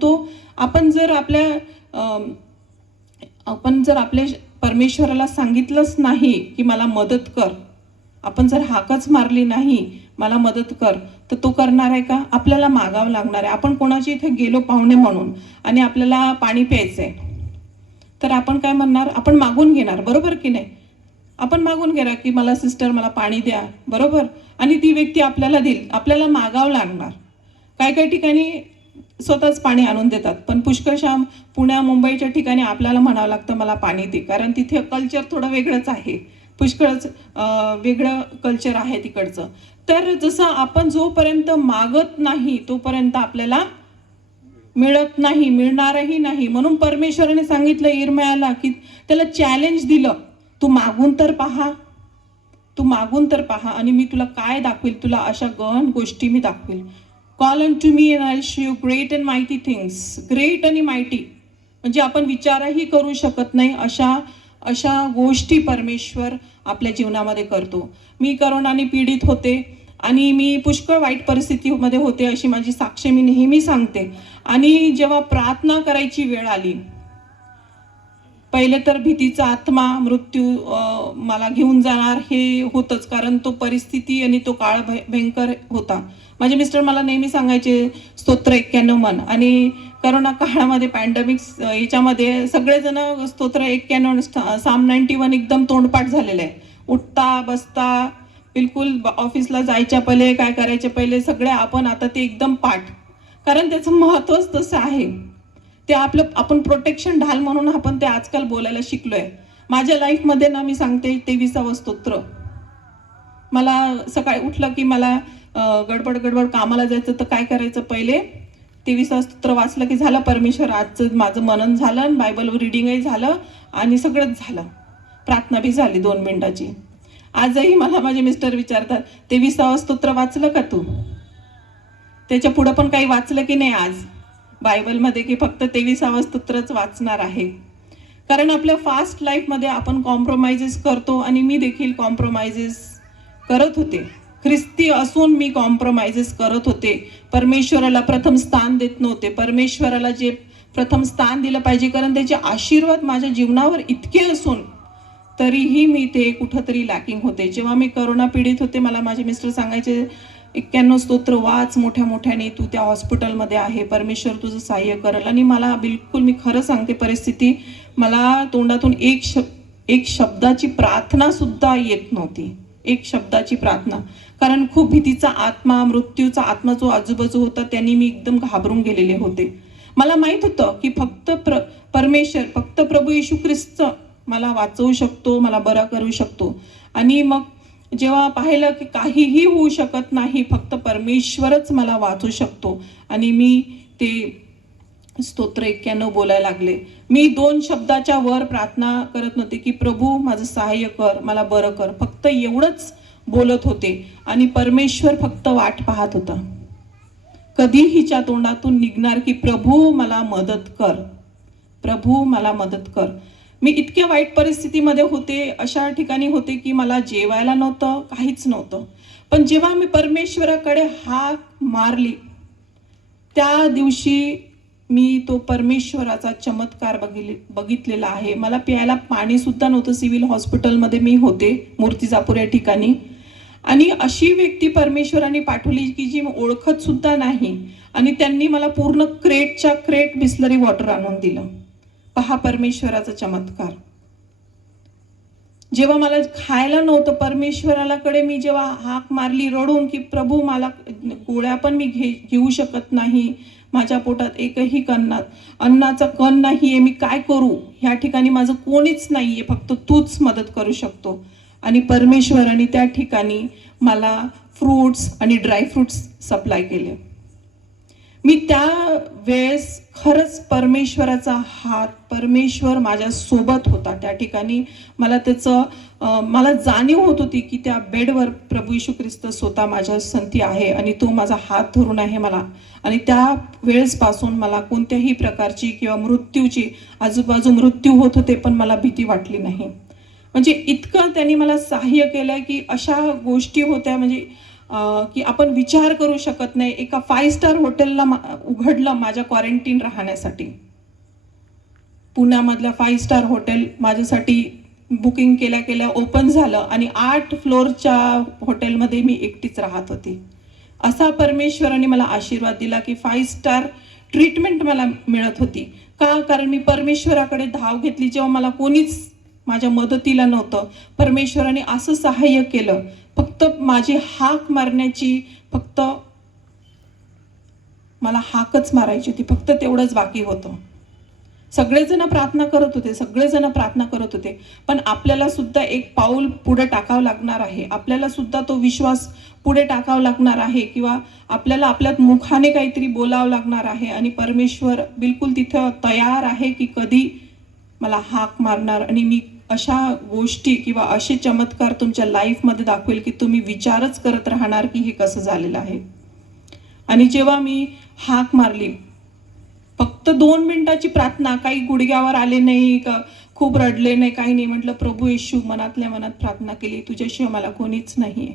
आपण जर आपल्या परमेश्वराला सांगितलंच नाही की मला मदत कर, आपण जर हाकच मारली नाही मला मदत कर, तर तो करणार आहे का? आपल्याला मागावं लागणार आहे. आपण कोणाच्या इथे गेलो पाहुणे म्हणून आणि आपल्याला पाणी प्यायचंय, तर आपण काय म्हणणार, आपण मागून घेणार, बरोबर की नाही? आपण मागून घेणार की मला सिस्टर मला पाणी द्या, बरोबर, आणि ती व्यक्ती आपल्याला देईल. आपल्याला मागावं लागणार. काय काय ठिकाणी स्वतःच पाणी आणून देतात, पण पुष्कळशा पुण्या मुंबईच्या ठिकाणी आपल्याला म्हणावं लागतं मला पाणी दे, कारण तिथे कल्चर थोडं वेगळंच आहे, पुष्कळच वेगळं कल्चर आहे तिकडचं. तर जसं आपण जोपर्यंत मागत नाही तोपर्यंत आपल्याला मिळत नाही, मिळणारही नाही. म्हणून परमेश्वराने सांगितलं इर्मयाला की त्याला चॅलेंज दिलं, तू मागून तर पहा, तू मागून तर पहा आणि मी तुला काय दाखवेल, तुला अशा गहन गोष्टी मी दाखवेल. Call on to me and I show you great and mighty things. Great आणि मायटी म्हणजे आपण विचारही करू शकत नाही अशा गोष्टी परमेश्वर आपल्या जीवनामध्ये करतो. मी करोनाने पीडित होते आणि मी पुष्कळ वाईट परिस्थितीमध्ये होते, अशी माझी साक्ष मी नेहमी सांगते. आणि जेव्हा प्रार्थना करायची वेळ आली, पहिले तर भीतीचा आत्मा, मृत्यू मला घेऊन जाणार हे होतंच, कारण तो परिस्थिती आणि तो काळ भयंकर होता. माझे मिस्टर मला नेहमी सांगायचे स्तोत्र 91 म्हण. आणि करोना काळामध्ये पॅन्डेमिक याच्यामध्ये सगळेजण स्तोत्र 91 साम 91 एकदम तोंडपाठ झालेलं आहे. उठता बसता बिलकुल, ऑफिसला जायच्या पहिले, काय करायचे पहिले, सगळे आपण आता ते एकदम पाठ, कारण त्याचं महत्वच तसं आहे. ते आपण प्रोटेक्शन ढाल म्हणून आपण ते आजकाल बोलायला शिकलोय. माझ्या लाईफमध्ये ना, मी सांगते 23वा स्तोत्र. मला सकाळी उठलं की मला गडबड कामाला जायचं, तर काय करायचं, पहिले 23वा स्तोत्र वाचलं की झालं, परमेश्वर आजचं माझं मनन झालं, बायबलवर रिडिंगही झालं आणि सगळंच झालं. प्रार्थना बी झाली 2 मिनिटाची. आजही मला माझे मिस्टर विचारतात 23वा स्तोत्र वाचलं का तू? त्याच्या पुढं पण काही वाचलं की नाही आज बायबलमध्ये, की फक्त 23वा स्तोत्रच वाचणार आहे? कारण आपल्या फास्ट लाईफमध्ये आपण कॉम्प्रोमाइजेस करतो आणि मी देखील कॉम्प्रोमाइजेस करत होते. ख्रिस्ती असून मी कॉम्प्रोमाइजेस करत होते. परमेश्वराला प्रथम स्थान देत नव्हते. परमेश्वराला जे प्रथम स्थान दिलं पाहिजे, कारण त्याचे आशीर्वाद माझ्या जीवनावर इतके असून तरीही मी ते कुठंतरी लॅकिंग होते. जेव्हा मी करोना पीडित होते, मला माझे मिस्टर सांगायचे 91 स्तोत्र वाच मोठ्या मोठ्याने, तू त्या हॉस्पिटलमध्ये आहे, परमेश्वर तुझं सहाय्य करेल. आणि मला बिलकुल, मी खरं सांगते, परिस्थिती, मला तोंडातून एक शब्दाची प्रार्थना सुद्धा येत नव्हती, एक शब्दाची प्रार्थना. कारण खूप भीतीचा आत्मा, मृत्यूचा आत्मा जो आजूबाजू होता, त्यांनी मी एकदम घाबरून गेलेले होते. मला माहित होतं की फक्त परमेश्वर, फक्त प्रभू येशू ख्रिस्त मला वाचवू शकतो, मला बरा करू शकतो. आणि मग जेव्हा पाहिलं की काहीही होऊ शकत नाही, फक्त परमेश्वरच मला वाचू शकतो, आणि मी ते स्तोत्र 91 बोलायला लागले. मी 2 शब्दाच्या वर प्रार्थना करत नव्हते की प्रभू माझं सहाय्य कर, मला बरं कर, फक्त एवढंच बोलत होते. आणि परमेश्वर फक्त वाट पाहत होता, कधी हिच्या तोंडातून निघणार की प्रभू मला मदत कर, प्रभू मला मदत कर. मी इतक्या वाईट परिस्थितीमध्ये होते, अशा ठिकाणी होते की मला जेवायला नव्हतं, काहीच नव्हतं. पण जेव्हा मी परमेश्वराकडे हाक मारली, त्या दिवशी मी तो परमेश्वराचा चमत्कार बघितलेला आहे. मला प्यायला पाणी सुद्धा नव्हतं. सिव्हिल हॉस्पिटलमध्ये मी होते, मूर्तिजापूर या ठिकाणी. आणि अशी व्यक्ती परमेश्वराने पाठवली की जी ओळखत सुद्धा नाही, आणि त्यांनी मला पूर्ण क्रेटच्या क्रेट बिस्लरी वॉटर आणून दिलं. पहा परमेश्वराचा चमत्कार. जेव्हा मला खायला नव्हतं, परमेश्वराकडे मी जेव्हा हाक मारली रडून की प्रभू मला गोळ्या पण मी घेऊ शकत नाही, माझ्या पोटात एकही अन्नाचा कण नाहीये, मी काय करू, ह्या ठिकाणी माझं कोणीच नाहीये, फक्त तूच मदत करू शकतो. आणि परमेश्वराने त्या ठिकाणी मला फ्रूट्स आणि ड्रायफ्रूट्स सप्लाय केले. मी त्या वेळेस खरंच परमेश्वराचा हात, परमेश्वर माझ्या सोबत होता त्या ठिकाणी. मला जाणीव होत होती की त्या बेडवर प्रभू येशू ख्रिस्त स्वतः माझ्या संती आहे, आणि तो माझा हात धरून आहे मला. आणि त्या वेळेसपासून मला कोणत्याही प्रकारची किंवा मृत्यूची, आजूबाजू मृत्यू होत होते पण मला भीती वाटली नाही. म्हणजे इतकं त्यांनी मला सहाय्य केलं की अशा गोष्टी होत्या म्हणजे की आपण विचार करू शकत नाही. एका 5 स्टार हॉटेलला उघडलं माझ्या क्वारंटीन राहण्यासाठी. पुण्यामधलं 5 स्टार हॉटेल माझ्यासाठी बुकिंग केल्या ओपन झालं, आणि 8 फ्लोअरच्या हॉटेलमध्ये मी एकटीच राहत होती. असा परमेश्वराने मला आशीर्वाद दिला की 5 स्टार ट्रीटमेंट मला मिळत होती. का? कारण मी परमेश्वराकडे धाव घेतली जेव्हा मला कोणीच माझ्या मदतीला नव्हतं. परमेश्वराने असं सहाय्य केलं, फक्त माझी हाक मारण्याची, फक्त मला हाकच मारायची होती, फक्त तेवढंच बाकी होतं. सगळेजण प्रार्थना करत होते, पण आपल्याला सुद्धा एक पाऊल पुढे टाकावं लागणार आहे. आपल्याला सुद्धा तो विश्वास पुढे टाकावा लागणार आहे, किंवा आपल्याला आपल्या मुखाने काहीतरी बोलावं लागणार आहे. आणि परमेश्वर बिलकुल तिथं तयार आहे की कधी मला हाक मारणार, आणि मी अशा गोष्टी किंवा असे चमत्कार तुमच्या लाईफमध्ये दाखवेल की तुम्ही विचारच करत राहणार की हे कसं झालेलं आहे. आणि जेव्हा मी हाक मारली, फक्त 2 मिनिटाची प्रार्थना, काही गुडघ्यावर आले नाही का, खूप रडले नाही, काही नाही. म्हटलं प्रभू येशू, मनातल्या मनात प्रार्थना केली, तुझ्याशिवाय मला कोणीच नाहीये,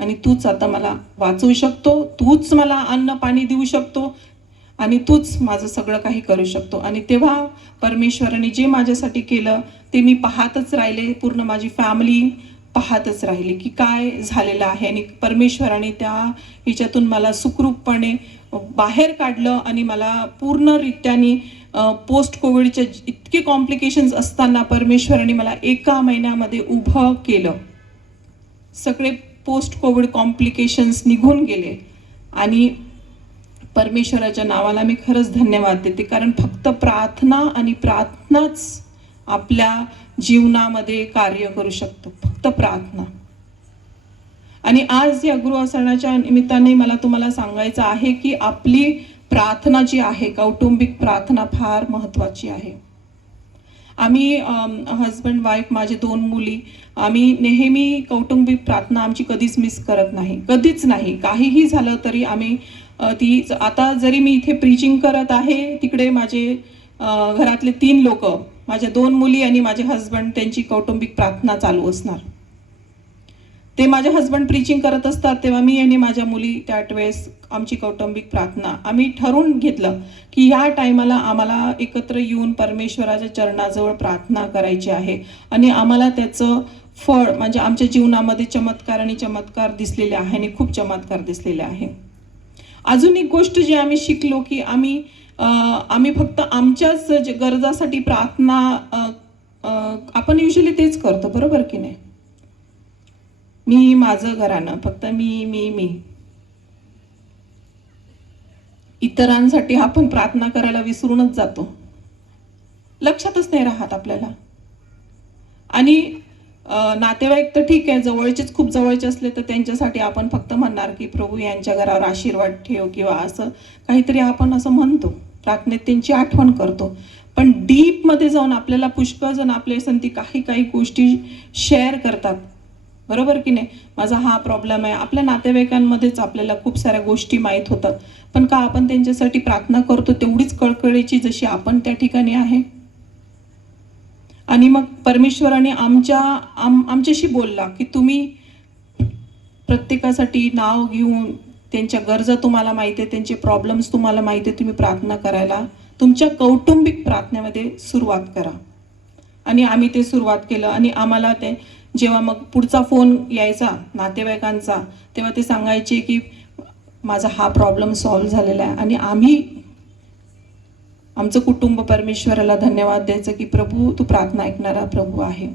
आणि तूच आता मला वाचवू शकतो, तूच मला अन्न पाणी देऊ शकतो, आणि तूच माझं सगळं काही करू शकतो. आणि तेव्हा परमेश्वराने जे माझ्यासाठी केलं ते मी पाहतच राहिले, पूर्ण माझी फॅमिली पाहतच राहिली की काय झालेलं आहे. आणि परमेश्वराने त्या ह्याच्यातून मला सुखरूपपणे बाहेर काढलं, आणि मला पूर्णरित्याने पोस्ट कोविडचे इतके कॉम्प्लिकेशन्स असताना परमेश्वराने मला 1 महिन्यामध्ये उभं केलं. सगळे पोस्ट कोविड कॉम्प्लिकेशन्स निघून गेले, आणि परमेश्वराच्या नावाला मी खरंच धन्यवाद देते. कारण फक्त प्रार्थना आणि प्रार्थनाच आपल्या जीवनामध्ये कार्य करू शकतो, फक्त प्रार्थना. आणि आज या गृहसणाच्या निमित्ताने मला तुम्हाला सांगायचं आहे की आपली प्रार्थना जी आहे, कौटुंबिक प्रार्थना फार महत्त्वाची आहे. आम्ही हजबंड वाईफ, माझे 2 मुली, आम्ही नेहमी कौटुंबिक प्रार्थना आमची कधीच मिस करत नाही, कधीच नाही. काहीही झालं तरी आम्ही आता जरी मी इथे प्रीचिंग करत आहे, तिकडे माझे घरातले 3 लोक, माझ्या 2 मुली आणि माझे हजबंड, त्यांची कौटुंबिक प्रार्थना चालू असणार. ते माझे हजबंड प्रीचिंग करत असतात तेव्हा मी आणि माझ्या मुली त्यावेळेस आमची कौटुंबिक प्रार्थना आम्ही ठरवून घेतलं की ह्या टायमाला आम्हाला एकत्र येऊन परमेश्वराच्या चरणाजवळ प्रार्थना करायची आहे. आणि आम्हाला त्याचं फळ म्हणजे आमच्या जीवनामध्ये चमत्कार आणि चमत्कार दिसलेले आहे, आणि खूप चमत्कार दिसलेले आहे. अजून एक गोष्ट जी आम्ही शिकलो की आम्ही फक्त आमच्याच गरजासाठी प्रार्थना आपण युजली तेच करतो, बरोबर की नाही. मी माझं घरानं, फक्त मी इतरांसाठी आपण प्रार्थना करायला विसरूनच जातो, लक्षातच नाही राहत आपल्याला. आणि नातेवाईक तर ठीक आहे, जवळचेच खूप जवळचे असले तर त्यांच्यासाठी आपण फक्त म्हणणार की प्रभू यांच्या घरावर आशीर्वाद ठेव किंवा असं काहीतरी आपण असं म्हणतो, प्रार्थनेत त्यांची आठवण करतो. पण डीपमध्ये जाऊन आपल्याला पुष्कळ जण आपले संती काही गोष्टी शेअर करतात, बरोबर की नाही. माझा हा प्रॉब्लेम आहे, आपल्या नातेवाईकांमध्येच आपल्याला खूप साऱ्या गोष्टी माहीत होतात, पण का आपण त्यांच्यासाठी प्रार्थना करतो तेवढीच कळकळीची जशी आपण त्या ठिकाणी आहे. आणि मग परमेश्वराने आमच्याशी बोलला की तुम्ही प्रत्येकासाठी नाव घेऊन त्यांच्या गरजा तुम्हाला माहिती आहे, त्यांचे प्रॉब्लेम्स तुम्हाला माहिती आहे, तुम्ही प्रार्थना करायला तुमच्या कौटुंबिक प्रार्थनेमध्ये सुरुवात करा. आणि आम्ही ते सुरुवात केलं. आणि आम्हाला ते जेव्हा मग पुढचा फोन यायचा नातेवाईकांचा तेव्हा ते सांगायचे की माझा हा प्रॉब्लेम सॉल्व्ह झालेला आहे. आणि आम्ही आमचं कुटुंब परमेश्वराला धन्यवाद द्यायचं की प्रभू तू प्रार्थना ऐकणारा प्रभू आहे.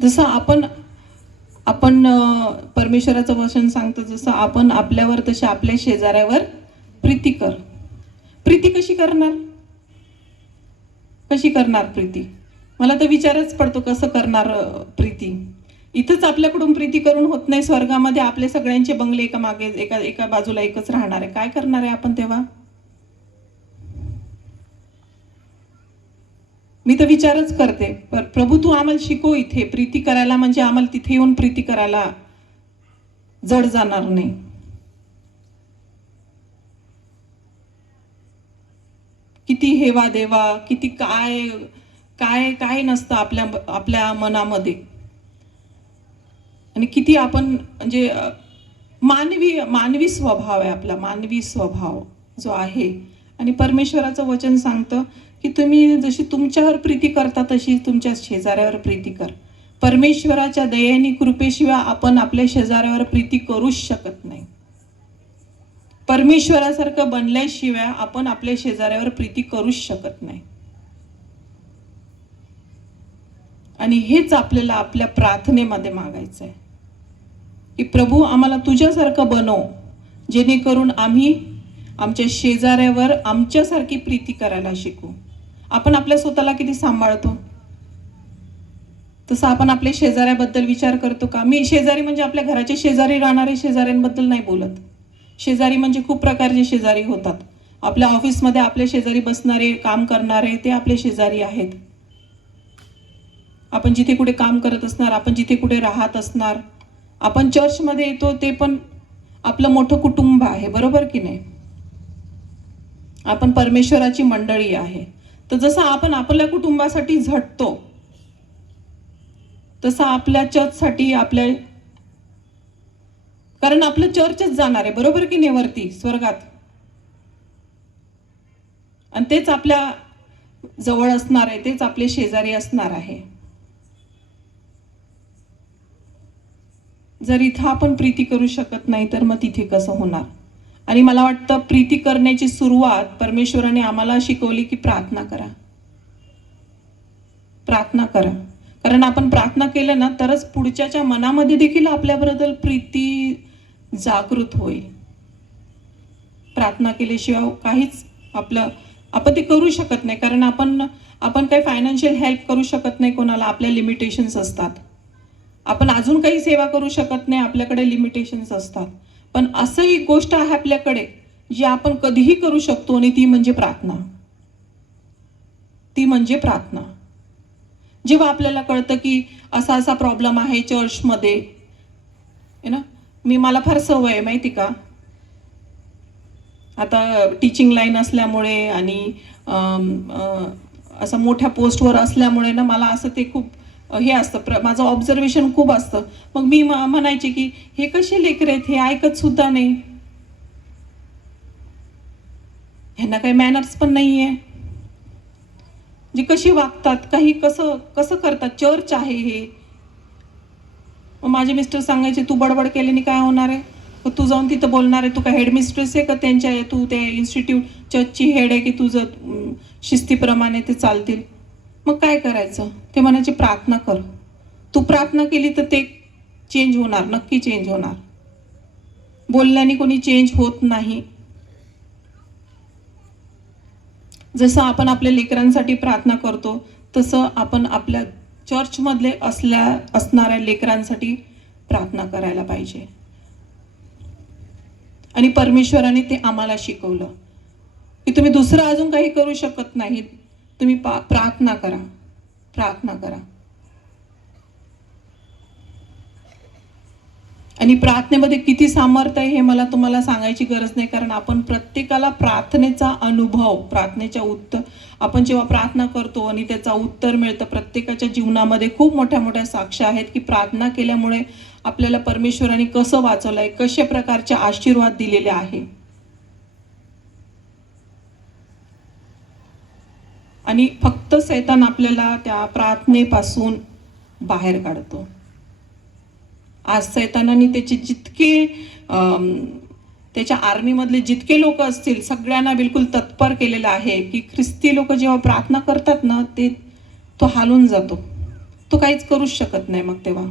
जसं आपण परमेश्वराचं वचन सांगतो, जसं आपण आपल्यावर तसे आपल्या शेजाऱ्यावर प्रीती कर. प्रीती कशी करणार प्रीती? मला तर विचारच पडतो कसं करणार प्रीती. इथंच आपल्याकडून प्रीती करून होत नाही, स्वर्गामध्ये आपले सगळ्यांचे बंगले एका मागे एका बाजूला एकच राहणार आहे. काय करणार आहे आपण तेव्हा? मी तर विचारच करते, प्रभू तू आम्हाला शिकव इथे प्रीती करायला, म्हणजे आम्हाला तिथे येऊन प्रीती करायला जड जाणार नाही. किती हेवा देवा, किती काय काय काय नसतं आपल्या मनामध्ये. आणि किती आपण म्हणजे मानवी स्वभाव आहे आपला, मानवी स्वभाव जो आहे. आणि परमेश्वराचं वचन सांगतं की तुम्ही जशी तुमच्यावर प्रीती करता तशी तुमच्या शेजाऱ्यावर प्रीती कर. परमेश्वराच्या दयेने कृपेशिवाय आपण आपल्या शेजाऱ्यावर प्रीती करूच शकत नाही. परमेश्वरासारखं बनल्याशिवाय आपण आपल्या शेजाऱ्यावर प्रीती करूच शकत नाही. आणि हेच आपल्याला आपल्या प्रार्थनेमध्ये मागायचं आहे की प्रभू आम्हाला तुझ्यासारखं बनव, जेणेकरून आम्ही आमच्या शेजाऱ्यावर आमच्यासारखी प्रीती करायला शिकू. आपण आपल्या स्वतःला किती सांभाळतो तसं आपण आपल्या शेजाऱ्याबद्दल विचार करतो का? मी शेजारी म्हणजे आपल्या घराच्या शेजारी राहणारे शेजाऱ्यांबद्दल नाही बोलत. शेजारी म्हणजे खूप प्रकारचे शेजारी होतात. आपल्या ऑफिसमध्ये आपल्या शेजारी बसणारे, काम करणारे ते आपले शेजारी आहेत. आपण जिथे कुठे काम करत असणार, आपण जिथे कुठे राहत असणार, आपण चर्चमध्ये येतो ते पण आपलं मोठं कुटुंब आहे, बरोबर की नाही. आपण परमेश्वराची मंडळी आहे. तर जसं आपण आपल्या कुटुंबासाठी झटतो तसं आपल्या चर्चसाठी कारण आपलं चर्चच जाणार आहे, बरोबर की नाही, वरती स्वर्गात. आणि तेच आपल्या जवळ असणार आहे, तेच आपले शेजारी असणार आहे. जर इथं आपण प्रीती करू शकत नाही तर मग तिथे कसं होणार? आणि मला वाटतं प्रीती करण्याची सुरुवात परमेश्वराने आम्हाला शिकवली की प्रार्थना करा. प्रार्थना करा. कारण आपण प्रार्थना केलं ना तरच पुढच्याच्या मनामध्ये देखील आपल्याबद्दल प्रीती जागृत होईल. प्रार्थना केल्याशिवाय काहीच आपण ते करू शकत नाही. कारण आपण काही फायनान्शियल हेल्प करू शकत नाही कोणाला, आपल्या लिमिटेशन्स असतात. आपण अजून काही सेवा करू शकत नाही, आपल्याकडे लिमिटेशन्स असतात. पण असं एक गोष्ट आहे आपल्याकडे जी आपण कधीही करू शकतो आणि ती म्हणजे प्रार्थना. ती म्हणजे प्रार्थना. जेव्हा आपल्याला कळतं की असा प्रॉब्लेम आहे चर्चमध्ये ना, मला फार सवय आहे माहिती का, आता टीचिंग लाईन असल्यामुळे आणि असं मोठ्या पोस्टवर असल्यामुळे ना मला असं ते खूप हे असतं, माझं ऑब्झर्वेशन खूप असतं. मग मी म्हणायचे की हे कसे लेकरं आहेत, हे ऐकत सुद्धा नाही, ह्यांना काही मॅनर्स पण नाहीये, जे कशी वागतात, काही कसं करतात, चर्च आहे हे. मग माझे मिस्टर सांगायचे तू बडबड केल्याने काय होणार आहे, तू जाऊन तिथं बोलणार आहे, तू काय हेडमिस्ट्रेस आहे का त्यांच्या, तू त्या इन्स्टिट्यूट चर्चची हेड आहे की तुझं शिस्तीप्रमाणे ते चालतील. मग काय करायचं? ते म्हणायचे प्रार्थना कर. तू प्रार्थना केली तर ते चेंज होणार, नक्की चेंज होणार. बोलल्याने कोणी चेंज होत नाही. जसं आपण आपल्या लेकरांसाठी प्रार्थना करतो तसं आपण आपल्या चर्चमधले असणाऱ्या लेकरांसाठी प्रार्थना करायला पाहिजे. आणि परमेश्वराने ते आम्हाला शिकवलं की तुम्ही दुसरं अजून काही करू शकत नाही, तुम्ही प्रार्थना करा, प्रार्थना करा. आणि प्रार्थनेमध्ये किती सामर्थ्य आहे हे मला तुम्हाला सांगायची गरज नाही, कारण आपण प्रत्येकाला प्रार्थनेचा अनुभव, प्रार्थनेच्या उत्तर, आपण जेव्हा प्रार्थना करतो आणि त्याचा उत्तर मिळतं, प्रत्येकाच्या जीवनामध्ये खूप मोठ्या मोठ्या साक्ष्या आहेत की प्रार्थना केल्यामुळे आपल्याला परमेश्वराने कसं वाचवलंय, कशा प्रकारचे आशीर्वाद दिलेले आहे. आणि फक्त सैतान आपल्याला त्या प्रार्थनेपासून बाहेर काढतो. आज सैतानाने त्याचे जितके त्याच्या आर्मीमधले जितके लोक असतील सगळ्यांना बिलकुल तत्पर केलेलं आहे की ख्रिस्ती लोक जेव्हा प्रार्थना करतात ना, तो हालून जातो, तो काहीच करूच शकत नाही. मग तेव्हा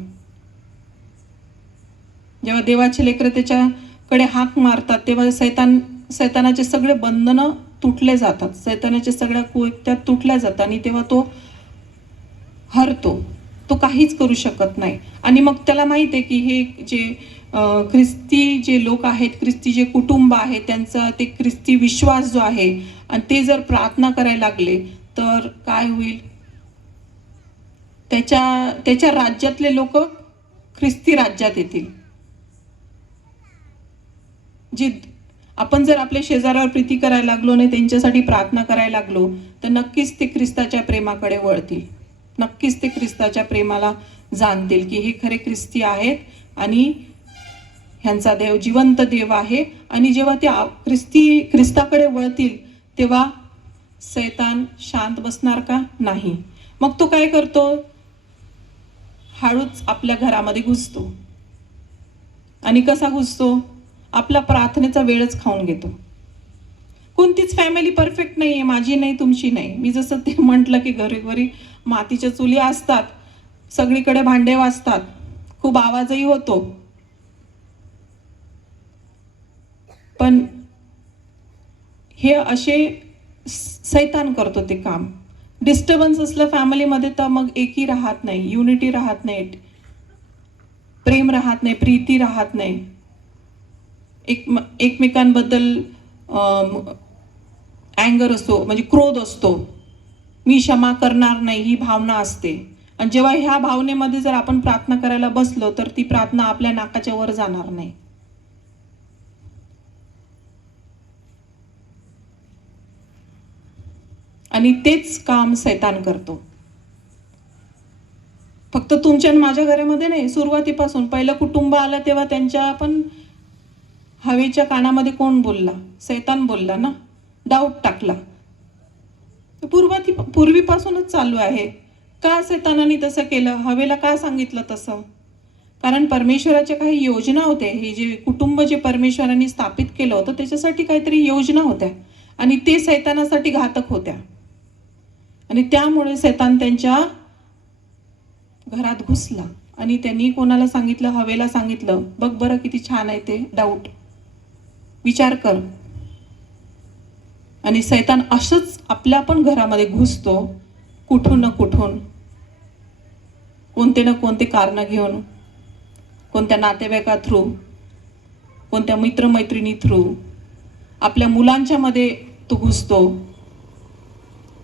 जेव्हा देवाचे लेकरं त्याच्याकडे हाक मारतात तेव्हा सैतानाचे सगळे बंधनं तुटले जातात, सैतानाच्या सगळ्या कुयुक्त्या तुटल्या जातात आणि तेव्हा तो हरतो, तो काहीच करू शकत नाही. आणि मग त्याला माहित आहे की हे जे ख्रिस्ती जे लोक आहेत, ख्रिस्ती जे कुटुंब आहे, त्यांचा ते ख्रिस्ती विश्वास जो आहे आणि ते जर प्रार्थना करायला लागले तर काय होईल, त्याच्या राज्यातले लोक ख्रिस्ती राज्यात येतील. जी आपण जर आपल्या शेजाऱ्यावर प्रीती करायला लागलो आणि त्यांच्यासाठी प्रार्थना करायला लागलो तर नक्कीच ते ख्रिस्ताच्या प्रेमाकडे वळतील, नक्कीच ते ख्रिस्ताच्या प्रेमाला जाणतील की हे खरे ख्रिस्ती आहेत आणि ह्यांचा देव जिवंत देव आहे. आणि जेव्हा ते ख्रिस्ताकडे वळतील तेव्हा सैतान शांत बसणार का? नाही. मग तो काय करतो, हळूच आपल्या घरामध्ये घुसतो. आणि कसा घुसतो, आपला प्रार्थनेचा वेळच खाऊन घेतो. कोणतीच फॅमिली परफेक्ट नाहीये, माझी नाही, तुमची नाही. मी जसं ते म्हटलं की घरोघरी मातीच्या चुली असतात, सगळीकडे भांडे वाजतात, खूप आवाजही होतो, पण हे असे सैतान करतो ते काम. डिस्टर्बन्स असलं फॅमिलीमध्ये तर मग एकी राहत नाही, युनिटी राहत नाही, प्रेम राहत नाही, प्रीती राहत नाही, एकमेकांबद्दल अँगर असतो, म्हणजे क्रोध असतो, मी क्षमा करणार नाही ही भावना असते. आणि जेव्हा ह्या भावनेमध्ये जर आपण प्रार्थना करायला बसलो तर ती प्रार्थना आपल्या नाकाच्या वर जाणार नाही. आणि तेच काम सैतान करतो. फक्त तुमच्या आणि माझ्या घरामध्ये नाही, सुरुवातीपासून पहिलं कुटुंब आलं तेव्हा त्यांच्या पण हवेच्या कानामध्ये कोण बोलला? सैतान बोलला ना, डाऊट टाकला. पूर्वीपासूनच चालू आहे. का सैतानाने तसं केलं, हवेला का सांगितलं तसं? कारण परमेश्वराच्या काही योजना होत्या. हे जे कुटुंब जे परमेश्वराने स्थापित केलं होतं त्याच्यासाठी काहीतरी योजना होत्या आणि ते सैतानासाठी घातक होत्या. आणि त्यामुळे सैतान त्यांच्या घरात घुसला आणि त्यांनी कोणाला सांगितलं, हवेला सांगितलं, बघ बरं किती छान आहे ते, डाऊट, विचार कर. आणि सैतान असंच आपल्या पण घरामध्ये घुसतो, कुठून ना कुठून, कोणते ना कोणते कारण घेऊन, कोणत्या नातेवाईका थ्रू, कोणत्या मित्रमैत्रिणी थ्रू, आपल्या मुलांच्या मध्ये तो घुसतो.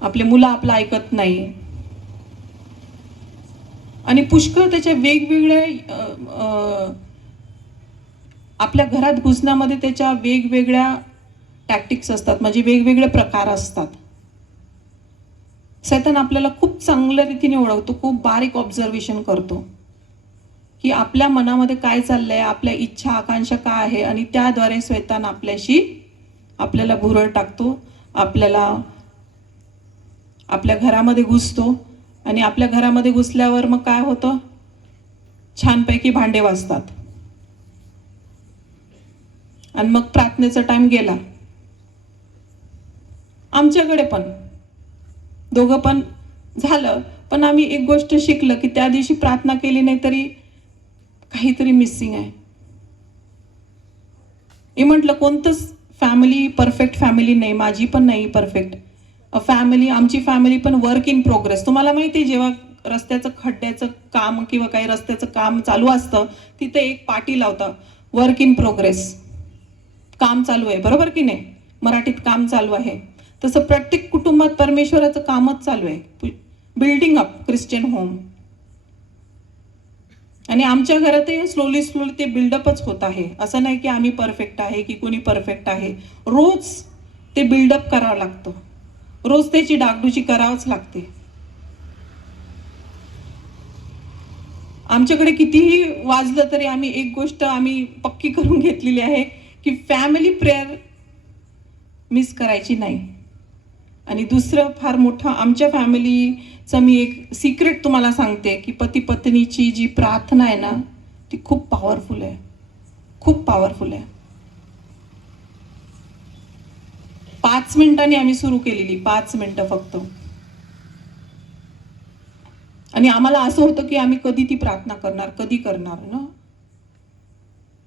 आपले मुलं आपलं ऐकत नाही आणि पुष्कळ त्याच्या वेगवेगळ्या आपल्या घरात घुसण्यामध्ये त्याच्या वेगवेगळ्या टॅक्टिक्स असतात, म्हणजे वेगवेगळे प्रकार असतात. सैतान आपल्याला खूप चांगल्या रीतीने ओळखतो, खूप बारीक ऑब्झर्वेशन करतो की आपल्या मनामध्ये काय चाललंय, आपल्या इच्छा आकांक्षा काय आहे आणि त्याद्वारे सैतान आपल्याला भुरळ टाकतो, आपल्या घरामध्ये घुसतो. आणि आपल्या घरामध्ये घुसल्यावर मग काय होतं, छानपैकी भांडे वाजतात आणि मग प्रार्थनेचा टाइम गेला. आमच्याकडे पण दोघं पण झालं, पण आम्ही एक गोष्ट शिकलं की त्या दिवशी प्रार्थना केली नाही तरी काहीतरी मिसिंग आहे. मी म्हटलं कोणतंच फॅमिली परफेक्ट फॅमिली नाही, माझी पण नाही परफेक्ट, फॅमिली, आमची फॅमिली पण वर्क इन प्रोग्रेस. तुम्हाला माहिती आहे, जेव्हा रस्त्याचं खड्ड्याचं काम किंवा काही रस्त्याचं काम चालू असतं तिथे एक पाटी लावतं, वर्क इन प्रोग्रेस, काम चालू आहे, बरोबर की नाही? मराठीत काम चालू आहे. तसं प्रत्येक कुटुंबात परमेश्वराचं कामच चालू आहे, बिल्डिंग अप ख्रिश्चन होम. आणि आमच्या घरातही स्लोली ते बिल्डअपच होत आहे. असं नाही की आम्ही परफेक्ट आहे की कोणी परफेक्ट आहे. रोज ते बिल्डअप करावं लागतं, रोज त्याची डागडुजी करावंच लागते. आमच्याकडे कितीही वाजलं तरी आम्ही एक गोष्ट आम्ही पक्की करून घेतलेली आहे की फॅमिली प्रेयर मिस करायची नाही. आणि दुसरं फार मोठं आमच्या फॅमिलीचं मी एक सिक्रेट तुम्हाला सांगते की पती पत्नीची जी प्रार्थना आहे ना ती खूप पॉवरफुल आहे, खूप पॉवरफुल आहे. 5 मिनिटांनी आम्ही सुरू केलेली, 5 मिनिटं फक्त. आणि आम्हाला असं होतं की आम्ही कधी ती प्रार्थना करणार, कधी करणार ना.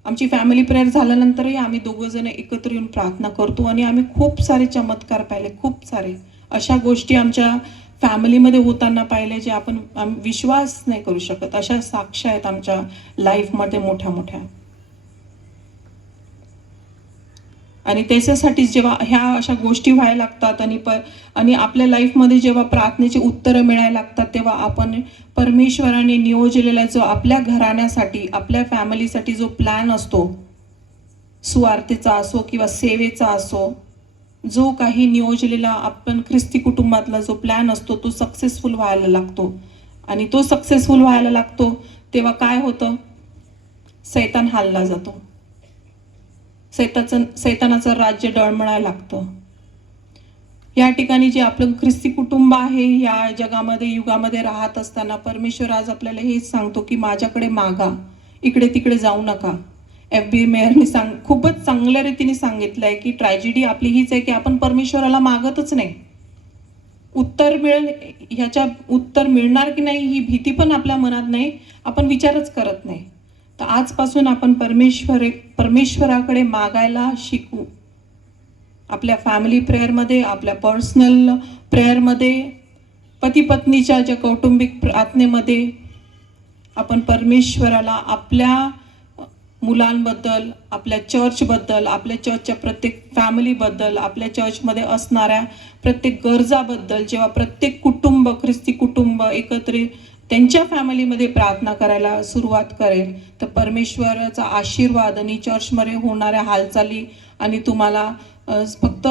आमची फॅमिली प्रेयर झाल्यानंतरही आम्ही दोघं जण एकत्र येऊन प्रार्थना करतो आणि आम्ही खूप सारे चमत्कार पाहिले, खूप सारे अशा गोष्टी आमच्या फॅमिलीमध्ये होताना पाहिले जे आपण विश्वास नाही करू शकत. अशा साक्ष आहेत आमच्या लाईफमध्ये मोठ्या मोठ्या. आणि त्याच्यासाठी जेव्हा ह्या अशा गोष्टी व्हायला लागतात आणि आपल्या लाईफमध्ये जेव्हा प्रार्थनेची उत्तरं मिळायला लागतात तेव्हा आपण परमेश्वराने नियोजलेला जो आपल्या घराण्यासाठी, आपल्या फॅमिलीसाठी जो प्लॅन असतो, सुवार्तेचा असो किंवा सेवेचा असो, जो काही नियोजलेला आपण ख्रिस्ती कुटुंबातला जो प्लॅन असतो तो सक्सेसफुल व्हायला लागतो. आणि तो सक्सेसफुल व्हायला लागतो तेव्हा काय होतं? सैतान हालला जातो, सैतानाचं राज्य डळमळायला लागतं. या ठिकाणी जे आपलं ख्रिस्ती कुटुंब आहे या जगामध्ये युगामध्ये राहत असताना परमेश्वर आज आपल्याला हेच सांगतो की माझ्याकडे मागा, इकडे तिकडे जाऊ नका. FB मेयरने खूपच चांगल्या रीतीने सांगितलंय की ट्रॅजेडी आपली हीच आहे की आपण परमेश्वराला मागतच नाही. उत्तर मिळणार की नाही ही भीती पण आपल्या मनात नाही, आपण विचारच करत नाही. तर आजपासून आपण परमेश्वराकडे मागायला शिकू. आपल्या फॅमिली प्रेयरमध्ये, आपल्या पर्सनल प्रेयरमध्ये, पती पत्नीच्या ज्या कौटुंबिक प्रार्थनेमध्ये आपण परमेश्वराला आपल्या मुलांबद्दल, आपल्या चर्चबद्दल, आपल्या चर्चच्या प्रत्येक फॅमिलीबद्दल, आपल्या चर्चमध्ये असणाऱ्या प्रत्येक गरजाबद्दल जेव्हा प्रत्येक कुटुंब, ख्रिस्ती कुटुंब एकत्रित त्यांच्या फॅमिलीमध्ये प्रार्थना करायला सुरुवात करेल तर परमेश्वराचा आशीर्वाद आणि चर्चमध्ये होणाऱ्या हालचाली आणि तुम्हाला फक्त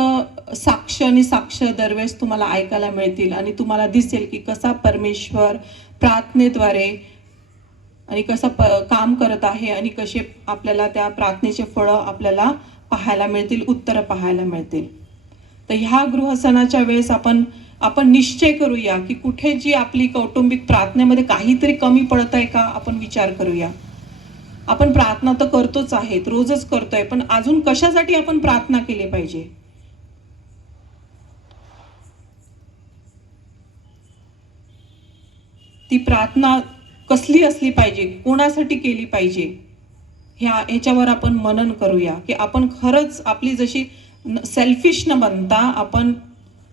साक्ष दरवेळेस तुम्हाला ऐकायला मिळतील. आणि तुम्हाला दिसेल की कसा परमेश्वर प्रार्थनेद्वारे आणि कसं काम करत आहे आणि कसे आपल्याला त्या प्रार्थनेचे फळं आपल्याला पाहायला मिळतील, उत्तरं पाहायला मिळतील. तर ह्या गृहसणाच्या वेळेस आपण निश्चय करूया की कुठे जी आपली कौटुंबिक प्रार्थनेमध्ये काहीतरी कमी पडत आहे का आपण विचार करूया. आपण प्रार्थना तर करतोच आहेत, रोजच करतोय, पण अजून कशासाठी आपण प्रार्थना केली पाहिजे? ती प्रार्थना कसली असली पाहिजे, कोणासाठी केली पाहिजे, ह्याच्यावर आपण मनन करूया की आपण खरंच आपली जशी सेल्फिश न बनता आपण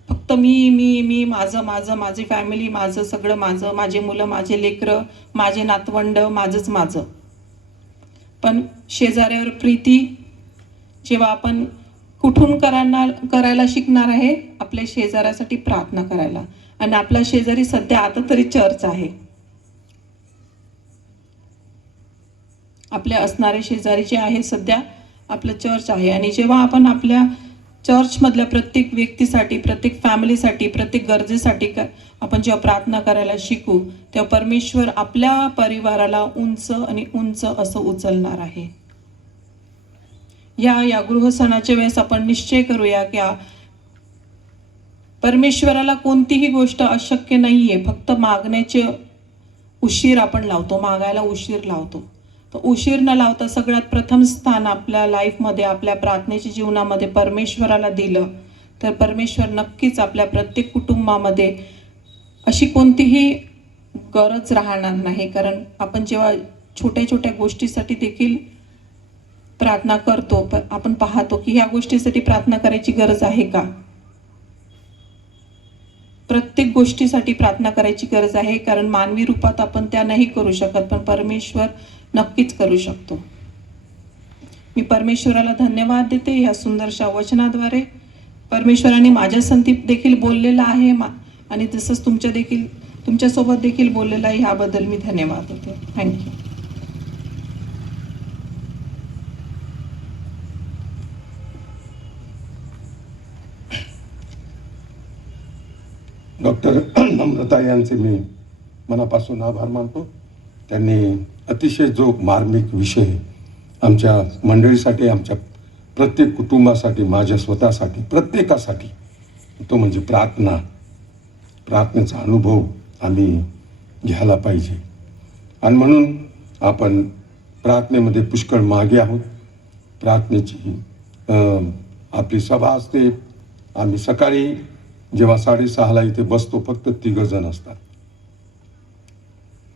फक्त मी माझी फॅमिली, माझं सगळं, माझे मुलं, माझे लेकरं, माझे नातवंड, माझं, पण शेजाऱ्यावर प्रीती जेव्हा आपण कुठून करायला शिकणार आहे? आपल्या शेजाऱ्यासाठी प्रार्थना करायला. आणि आपला शेजारी सध्या आता तरी चर्च आहे. आपल्या असणारे शेजारी जे आहे सध्या आपलं चर्च आहे. आणि जेव्हा आपण आपल्या चर्चमधल्या प्रत्येक व्यक्तीसाठी, प्रत्येक फॅमिलीसाठी, प्रत्येक गरजेसाठी आपण जेव्हा प्रार्थना करायला शिकू तेव्हा परमेश्वर आपल्या परिवाराला उंच आणि उंच असं उचलणार आहे. या गृहसणाच्या वेळेस आपण निश्चय करूया की परमेश्वराला कोणतीही गोष्ट अशक्य नाहीये. फक्त मागण्याचे उशीर आपण लावतो, मागायला उशीर लावतो. तर उशीर न लावता सगळ्यात प्रथम स्थान आपल्या लाईफमध्ये, आपल्या प्रार्थनेच्या जीवनामध्ये परमेश्वराला दिलं तर परमेश्वर नक्कीच आपल्या प्रत्येक कुटुंबामध्ये अशी कोणतीही गरज राहणार नाही. कारण आपण जेव्हा छोट्या छोट्या गोष्टीसाठी देखील प्रार्थना करतो, आपण पाहतो की ह्या गोष्टीसाठी प्रार्थना करायची गरज आहे का? प्रत्येक गोष्टीसाठी प्रार्थना करायची गरज आहे, कारण मानवी रूपात आपण त्या नाही करू शकत, पण परमेश्वर नक्कीच करू शकतो. मी परमेश्वराला धन्यवाद देते या सुंदरशा वचनाद्वारे. परमेश्वराने माझ्या संगती देखील बोललेला आहे आणि तसंच तुमच्यासोबत देखील बोललेला आहे. ह्याबद्दल मी धन्यवाद देते. थँक्यू. डॉक्टर नम्रता यांचे मी मनापासून आभार मानतो. त्यांनी अतिशय जो मार्मिक विषय आमच्या मंडळीसाठी, आमच्या प्रत्येक कुटुंबासाठी, माझ्या स्वतःसाठी, प्रत्येकासाठी, तो म्हणजे प्रार्थना. प्रार्थनेचा अनुभव आम्ही घ्यायला पाहिजे आणि म्हणून आपण प्रार्थनेमध्ये पुष्कळ मागे आहोत. प्रार्थनेची आपली सभा असते. आम्ही सकाळी जेव्हा 6:30ला इथे बसतो, फक्त 3 जण असतात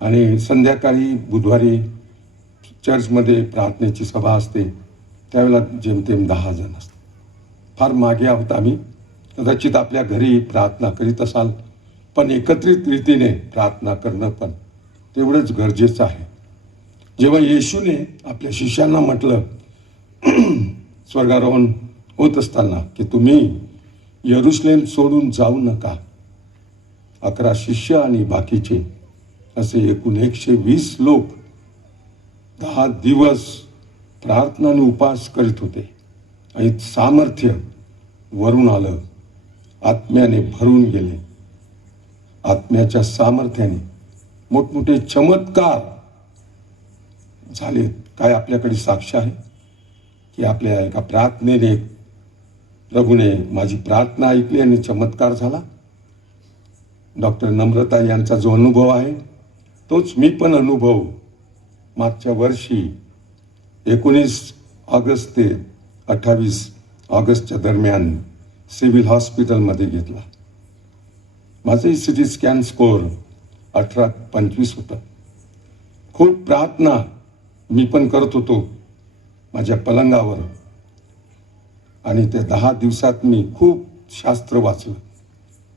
आणि संध्याकाळी बुधवारी चर्चमध्ये प्रार्थनेची सभा असते, त्यावेळेला जेमतेम 10 जण असतात. फार मागे आहोत आम्ही. कदाचित आपल्या घरी प्रार्थना करीत असाल, पण एकत्रित रीतीने प्रार्थना करणं पण तेवढंच गरजेचं आहे. जेव्हा येशूने आपल्या शिष्यांना म्हटलं स्वर्गारोहण होत असताना की तुम्ही यरुशलेम सोडून जाऊ नका, 11 शिष्य आणि बाकीचे असे एकूण 120 लोक 10 दिवस प्रार्थना आणि उपास करीत होते आणि सामर्थ्य वरून आलं, आत्म्याने भरून गेले. आत्म्याच्या सामर्थ्याने मोठमोठे चमत्कार झाले. काय आपल्याकडे साक्ष आहे की आपल्या एका प्रार्थनेने प्रभूने माझी प्रार्थना ऐकली आणि चमत्कार झाला. डॉक्टर नम्रता यांचा जो अनुभव आहे तोच मी पण अनुभव मागच्या वर्षी 19 ऑगस्ट ते 28 ऑगस्टच्या दरम्यान सिव्हिल हॉस्पिटलमध्ये घेतला. माझं सिटी स्कॅन स्कोअर 18-25 होता. खूप प्रार्थना मी पण करत होतो माझ्या पलंगावर आणि त्या 10 दिवसात मी खूप शास्त्र वाचलं,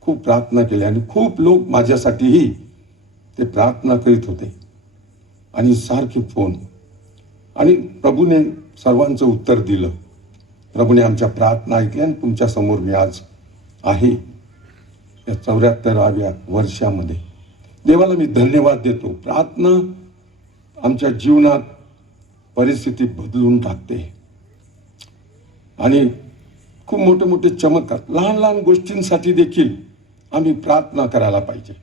खूप प्रार्थना केली आणि खूप लोक माझ्यासाठीही ते प्रार्थना करीत होते आणि सारखे फोन. आणि प्रभूने सर्वांचं उत्तर दिलं. प्रभूने आमच्या प्रार्थना ऐकल्या आणि तुमच्या समोर मी आज आहे या 74व्या वर्षामध्ये. देवाला मी धन्यवाद देतो. प्रार्थना आमच्या जीवनात परिस्थिती बदलून टाकते आणि खूप मोठे मोठे चमत्कार, लहान लहान गोष्टींसाठी देखील आम्ही प्रार्थना करायला पाहिजे.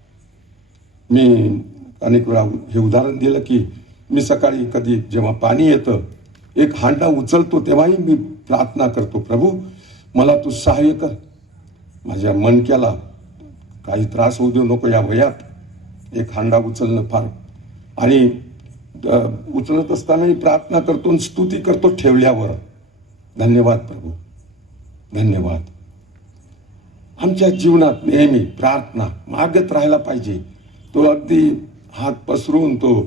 मी अनेक वेळा हे उदाहरण दिलं की मी सकाळी कधी जेव्हा पाणी येतं, एक हांडा उचलतो तेव्हाही मी प्रार्थना करतो, प्रभू मला तू सहाय्य कर, माझ्या मणक्याला काही त्रास होऊ देऊ नको या वयात. एक हांडा उचलणं फार, आणि उचलत असताना मी प्रार्थना करतो आणि स्तुती करतो ठेवल्यावर. धन्यवाद प्रभू, धन्यवाद. आमच्या जीवनात नेहमी प्रार्थना मागत राहायला पाहिजे. तो अगदी हात पसरून, तो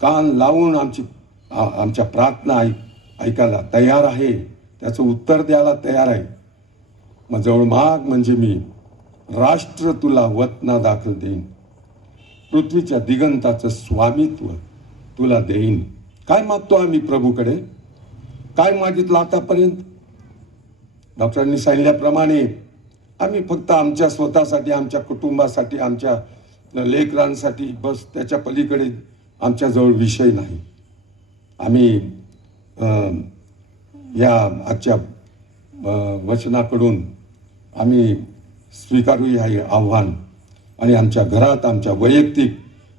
कान लावून आमच्या प्रार्थना ऐकायला तयार आहे, त्याचं उत्तर द्यायला तयार आहे. मग जवळ माग म्हणजे मी राष्ट्र तुला वतना दाखल देईन, पृथ्वीच्या दिगंताचं स्वामित्व तुला देईन. काय मागतो आम्ही प्रभूकडे? काय मागितलं आतापर्यंत? डॉक्टरांनी सांगितल्याप्रमाणे आम्ही फक्त आमच्या स्वतःसाठी, आमच्या कुटुंबासाठी, आमच्या लेकरांसाठी, बस त्याच्या पलीकडे आमच्याजवळ विषय नाही. आम्ही या आजच्या वचनाकडून आम्ही स्वीकारू हे आव्हान आणि आमच्या घरात, आमच्या वैयक्तिक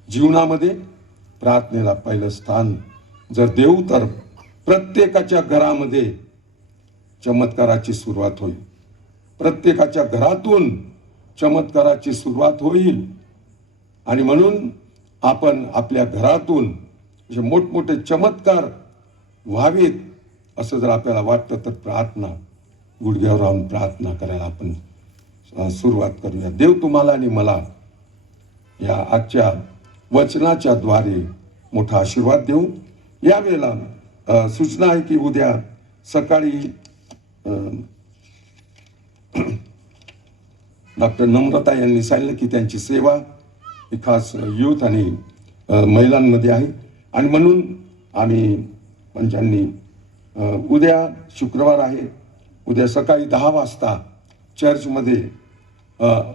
जीवनामध्ये प्रार्थनेला पहिलं स्थान जर देऊ तर प्रत्येकाच्या घरामध्ये चमत्काराची सुरुवात होईल. प्रत्येकाच्या घरातून चमत्काराची सुरुवात होईल. आणि म्हणून आपण आपल्या घरातून जे मोठमोठे चमत्कार व्हावेत असं जर आपल्याला वाटतं तर प्रार्थना, गुडघ्यावर राहून प्रार्थना करायला आपण सुरुवात करूया. देव तुम्हाला आणि मला या आजच्या वचनाच्या द्वारे मोठा आशीर्वाद देऊ. यावेळेला सूचना आहे की उद्या सकाळी डॉक्टर नम्रता यांनी सांगितलं की त्यांची सेवा ही खास यूथ आणि महिलांमध्ये आहे. आणि म्हणून आम्ही पंचांनी उद्या शुक्रवार आहे, उद्या सकाळी 10 वाजता चर्चमध्ये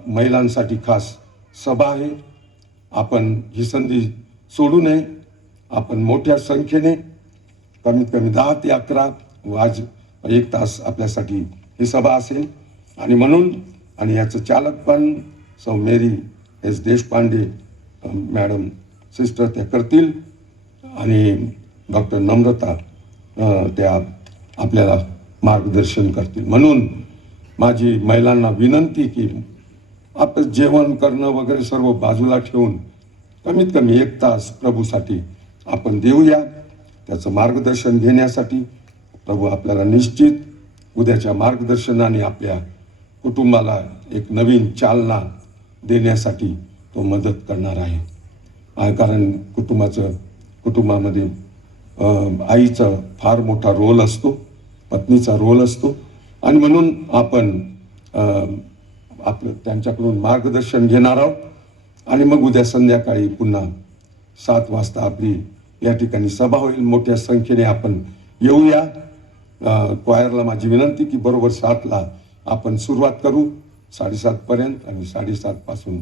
महिलांसाठी खास सभा आहे. आपण ही संधी सोडू नये. आपण मोठ्या संख्येने कमीत कमी 10 ते 11 आज 1 तास आपल्यासाठी ही सभा असेल. आणि म्हणून आणि याचं चालक पण सौ मेरी एस देशपांडे मॅडम सिस्टर त्या करतील आणि डॉक्टर नम्रता त्या आपल्याला मार्गदर्शन करतील. म्हणून माझी महिलांना विनंती की आपण जेवण करणं वगैरे सर्व बाजूला ठेवून कमीत कमी 1 तास प्रभूसाठी आपण देऊया. त्याचं मार्गदर्शन घेण्यासाठी प्रभू आपल्याला निश्चित उद्याच्या मार्गदर्शनाने आपल्या कुटुंबाला एक नवीन चालना देण्यासाठी तो मदत करणार आहे. कारण कुटुंबामध्ये आईचा फार मोठा रोल असतो, पत्नीचा रोल असतो. आणि म्हणून आपण आपलं त्यांच्याकडून मार्गदर्शन घेणार आहोत. आणि मग उद्या संध्याकाळी पुन्हा 7 वाजता आपली या ठिकाणी सभा होईल. मोठ्या संख्येने आपण येऊया. क्वायरला माझी विनंती की बरोबर 7ला आपण सुरुवात करू 7:30 पर्यंत आणि 7:30 पासून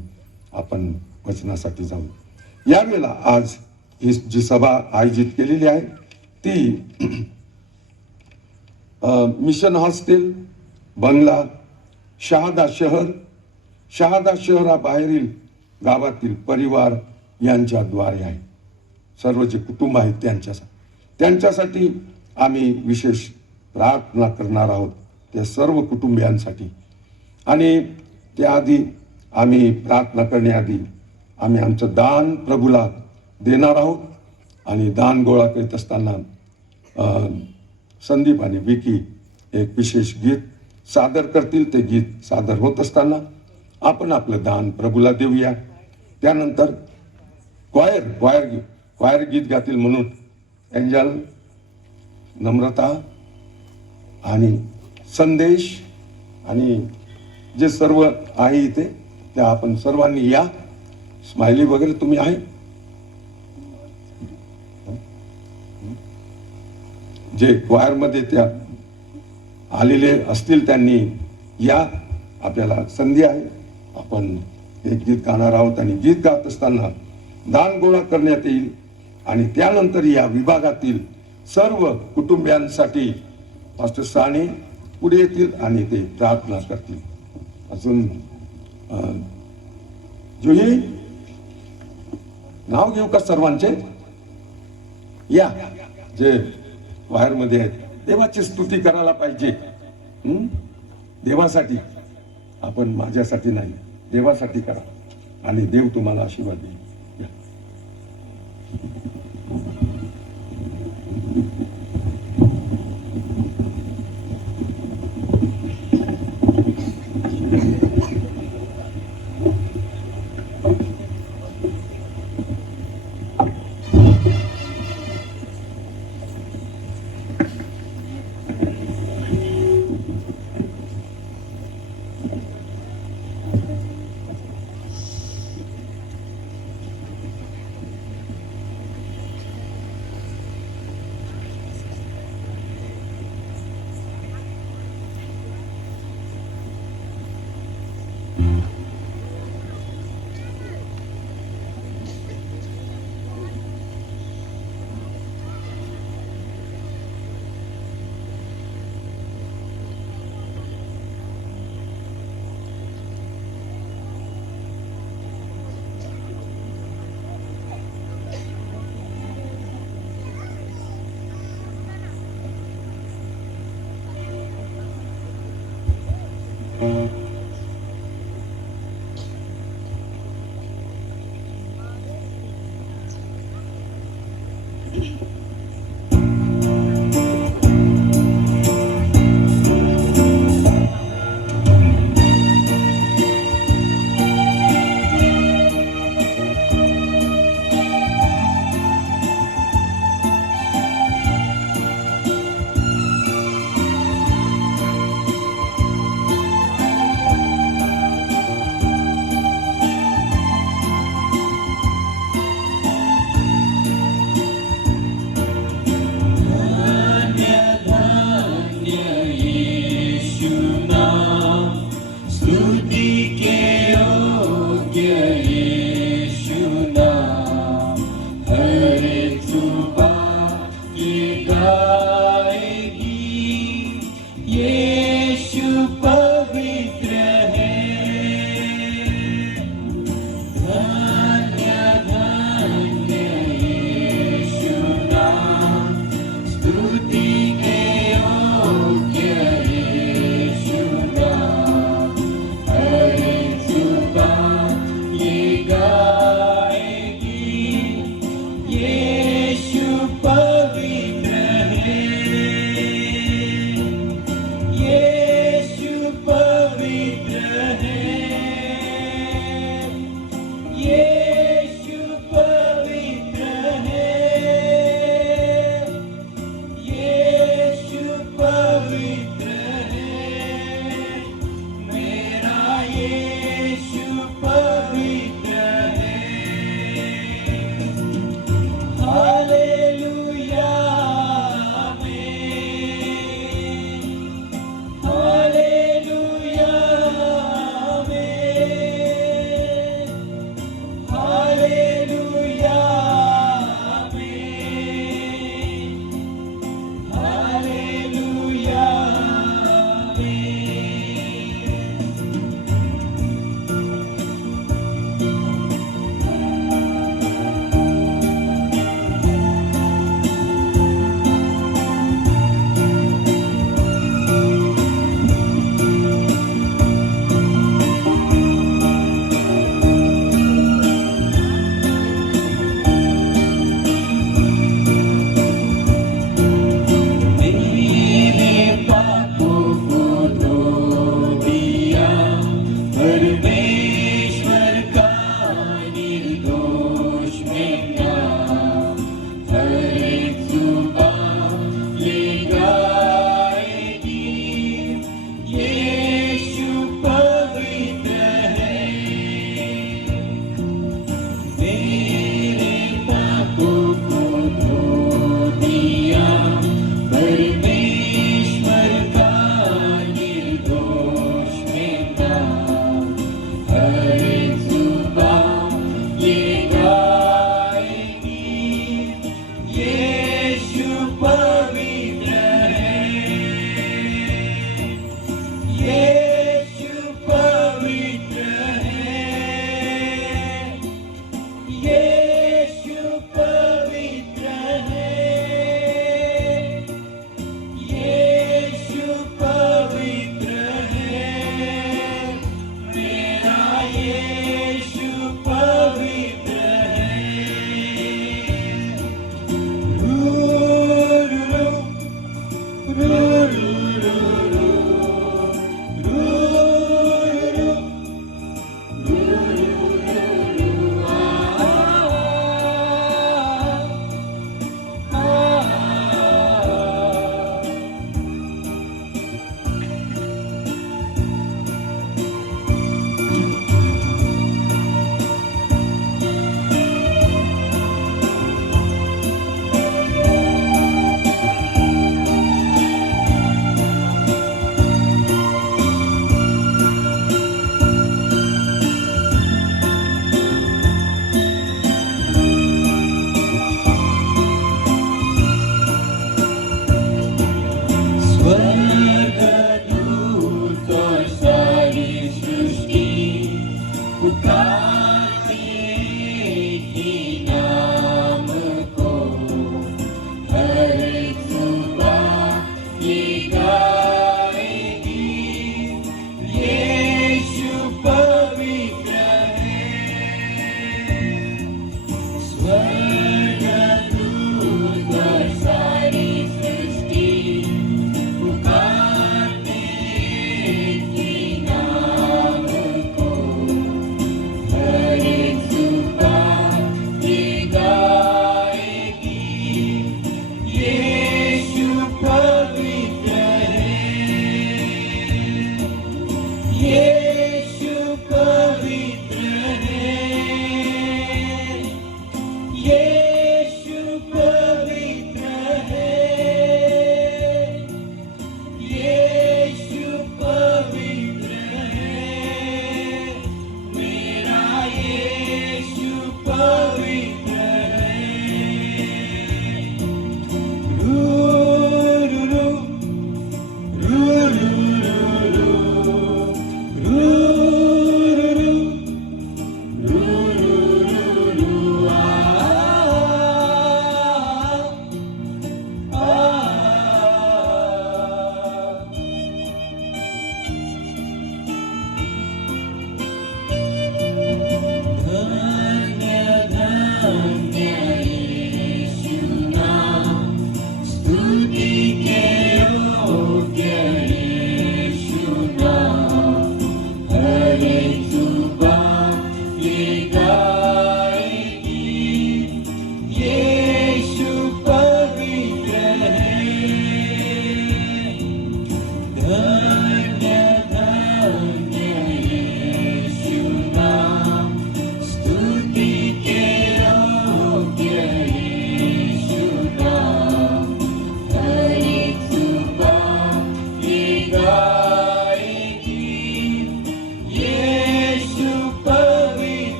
आपण वचनासाठी जाऊ. यावेळेला आज ही जी सभा आयोजित केलेली आहे ती मिशन हॉस्टेल बंगला शहादा शहराबाहेरील गावातील परिवार यांच्याद्वारे आहे. सर्व जे कुटुंब आहेत त्यांच्यासाठी आम्ही विशेष प्रार्थना करणार आहोत त्या सर्व कुटुंबियांसाठी. आणि त्याआधी आम्ही प्रार्थना करण्याआधी आम्ही आमचं दान प्रभूला देणार आहोत. आणि दान गोळा करीत असताना संदीप आणि विकी एक विशेष गीत सादर करतील. ते गीत सादर होत असताना आपण आपलं दान प्रभूला देऊया. त्यानंतर क्वायर गीत गातील म्हणून एंजल, नम्रता आणि संदेश आणि जे सर्व आहे इथे त्या आपण सर्वांनी या. स्माइली वगैरे तुम्ही आहे, जे क्वायरमध्ये त्या आलेले असतील त्यांनी या. आपल्याला संधी आहे. आपण एक गीत गाणार आहोत आणि गीत गात असताना दान गोळा करण्यात येईल. आणि त्यानंतर या विभागातील सर्व कुटुंबियांसाठी मास्टर साने पुढे येतील आणि ते प्रार्थना करतील. अजून जुही नाव घेऊ का सर्वांचे? या जे बाहेरमध्ये आहेत. देवाची स्तुती करायला पाहिजे. देवासाठी, आपण माझ्यासाठी नाही, देवासाठी करा आणि देव तुम्हाला आशीर्वाद देईल. पवित्र है, यीशु पवित्र है, यीशु पवित्र है, मेरा यीशु पवित्र है। हालेलुया आमीन, हालेलुया आमीन, हालेलुया आमीन, हालेलुया आमीन। मेरे पापों को धो दिया, परमेश्वर का निर्दोष मेरा, हर एक जुबान ये गाएगी, यीशु पवित्र है। मेरे पापों को धो दिया, परमेश्वर का निर्दोष मेरा, हर एक जुबान ये गाएगी, यीशु पवित्र है, यीशु पवित्र है, यीशु पवित्र है, यीशु पवित्र है, मेरा यीशु पवित्र है। रू रू रू रू रू रू रू स्वर्गदूत और सारी सृष्टि पुकारती एक ही नाम को, हर एक जुबान ये गाएगी, यीशु पवित्र है। स्वर्गदूत और सारी सृष्टि पुकारती एक ही नाम को, हर एक जुबान ये गाएगी, यीशु पवित्र है, यीशु पवित्र है, यीशु पवित्र है, यीशु पवित्र है, मेरा यीशु पवित्र है। रू रू रू रू रू रू रू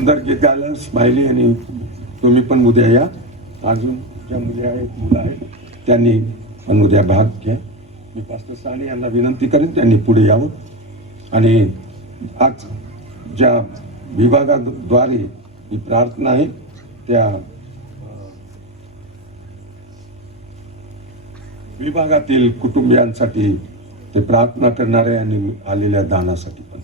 सुंदर गीत गायलं स्माइली, आणि तुम्ही पण उद्या या. अजून ज्या मुली आहेत मुलं आहेत त्यांनी पण उद्या भाग घ्या. मी पास्टर साने यांना विनंती करेन त्यांनी पुढे यावं. आणि आज ज्या विभागाद्वारे ही प्रार्थना आहे त्या विभागातील कुटुंबियांसाठी ते प्रार्थना करणारे आणि आलेल्या दानासाठी पण.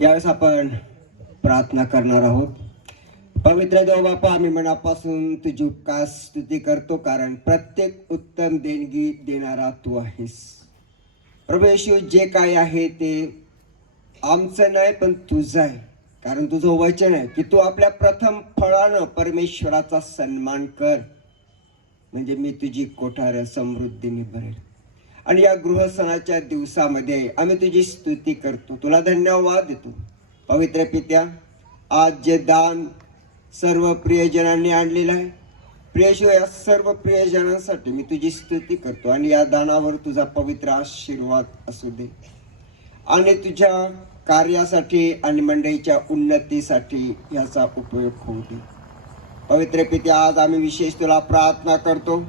यावेळेस आपण प्रार्थना करणार आहोत. पवित्र देव बापा, आम्ही मनापासून तुझी उपकार स्तुती करतो, कारण प्रत्येक उत्तम देणगी देणारा तू आहेस. प्रभू येशू, जे काय आहे ते आमचं नाही पण तुझं आहे. कारण तुझं वचन आहे की तू आपल्या प्रथम फळानं परमेश्वराचा सन्मान कर, म्हणजे मी तुझी कोठार समृद्धीने भरेल. आणि या गृहसणाच्या दिवसामध्ये आम्ही तुझी स्तुती करतो, तुला धन्यवाद देतो. पवित्र पित्या, आज जे दान सर्व प्रियजनांनी आणलेलं आहे, प्रियशिव या सर्व प्रियजनांसाठी मी तुझी स्तुती करतो. आणि या दानावर तुझा पवित्र आशीर्वाद असू दे, आणि तुझ्या कार्यासाठी आणि मंडळीच्या उन्नतीसाठी याचा उपयोग होऊ दे. पवित्र पित्या, आज आम्ही विशेष तुला प्रार्थना करतो.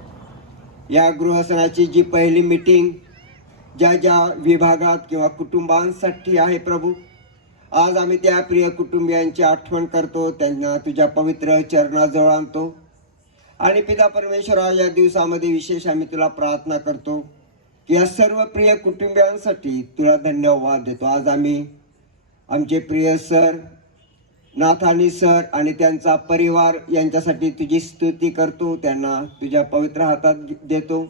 या गृहसणाची जी पहिली मीटिंग ज्या ज्या विभागात किंवा कुटुंबांसाठी आहे प्रभू, आज आम्ही त्या प्रिय कुटुंबियांची आठवण करतो, त्यांना तुझ्या पवित्र चरणाजवळ आणतो. आणि पिता परमेश्वरा, या दिवसामध्ये विशेष आम्ही तुला प्रार्थना करतो की या सर्व प्रिय कुटुंबियांसाठी तुला धन्यवाद देतो. आज आम्ही आमचे प्रिय सर नाथानी सर आणि त्यांचा परिवार यांच्यासाठी तुझी स्तुती करतो, त्यांना तुझ्या पवित्र हातात देतो.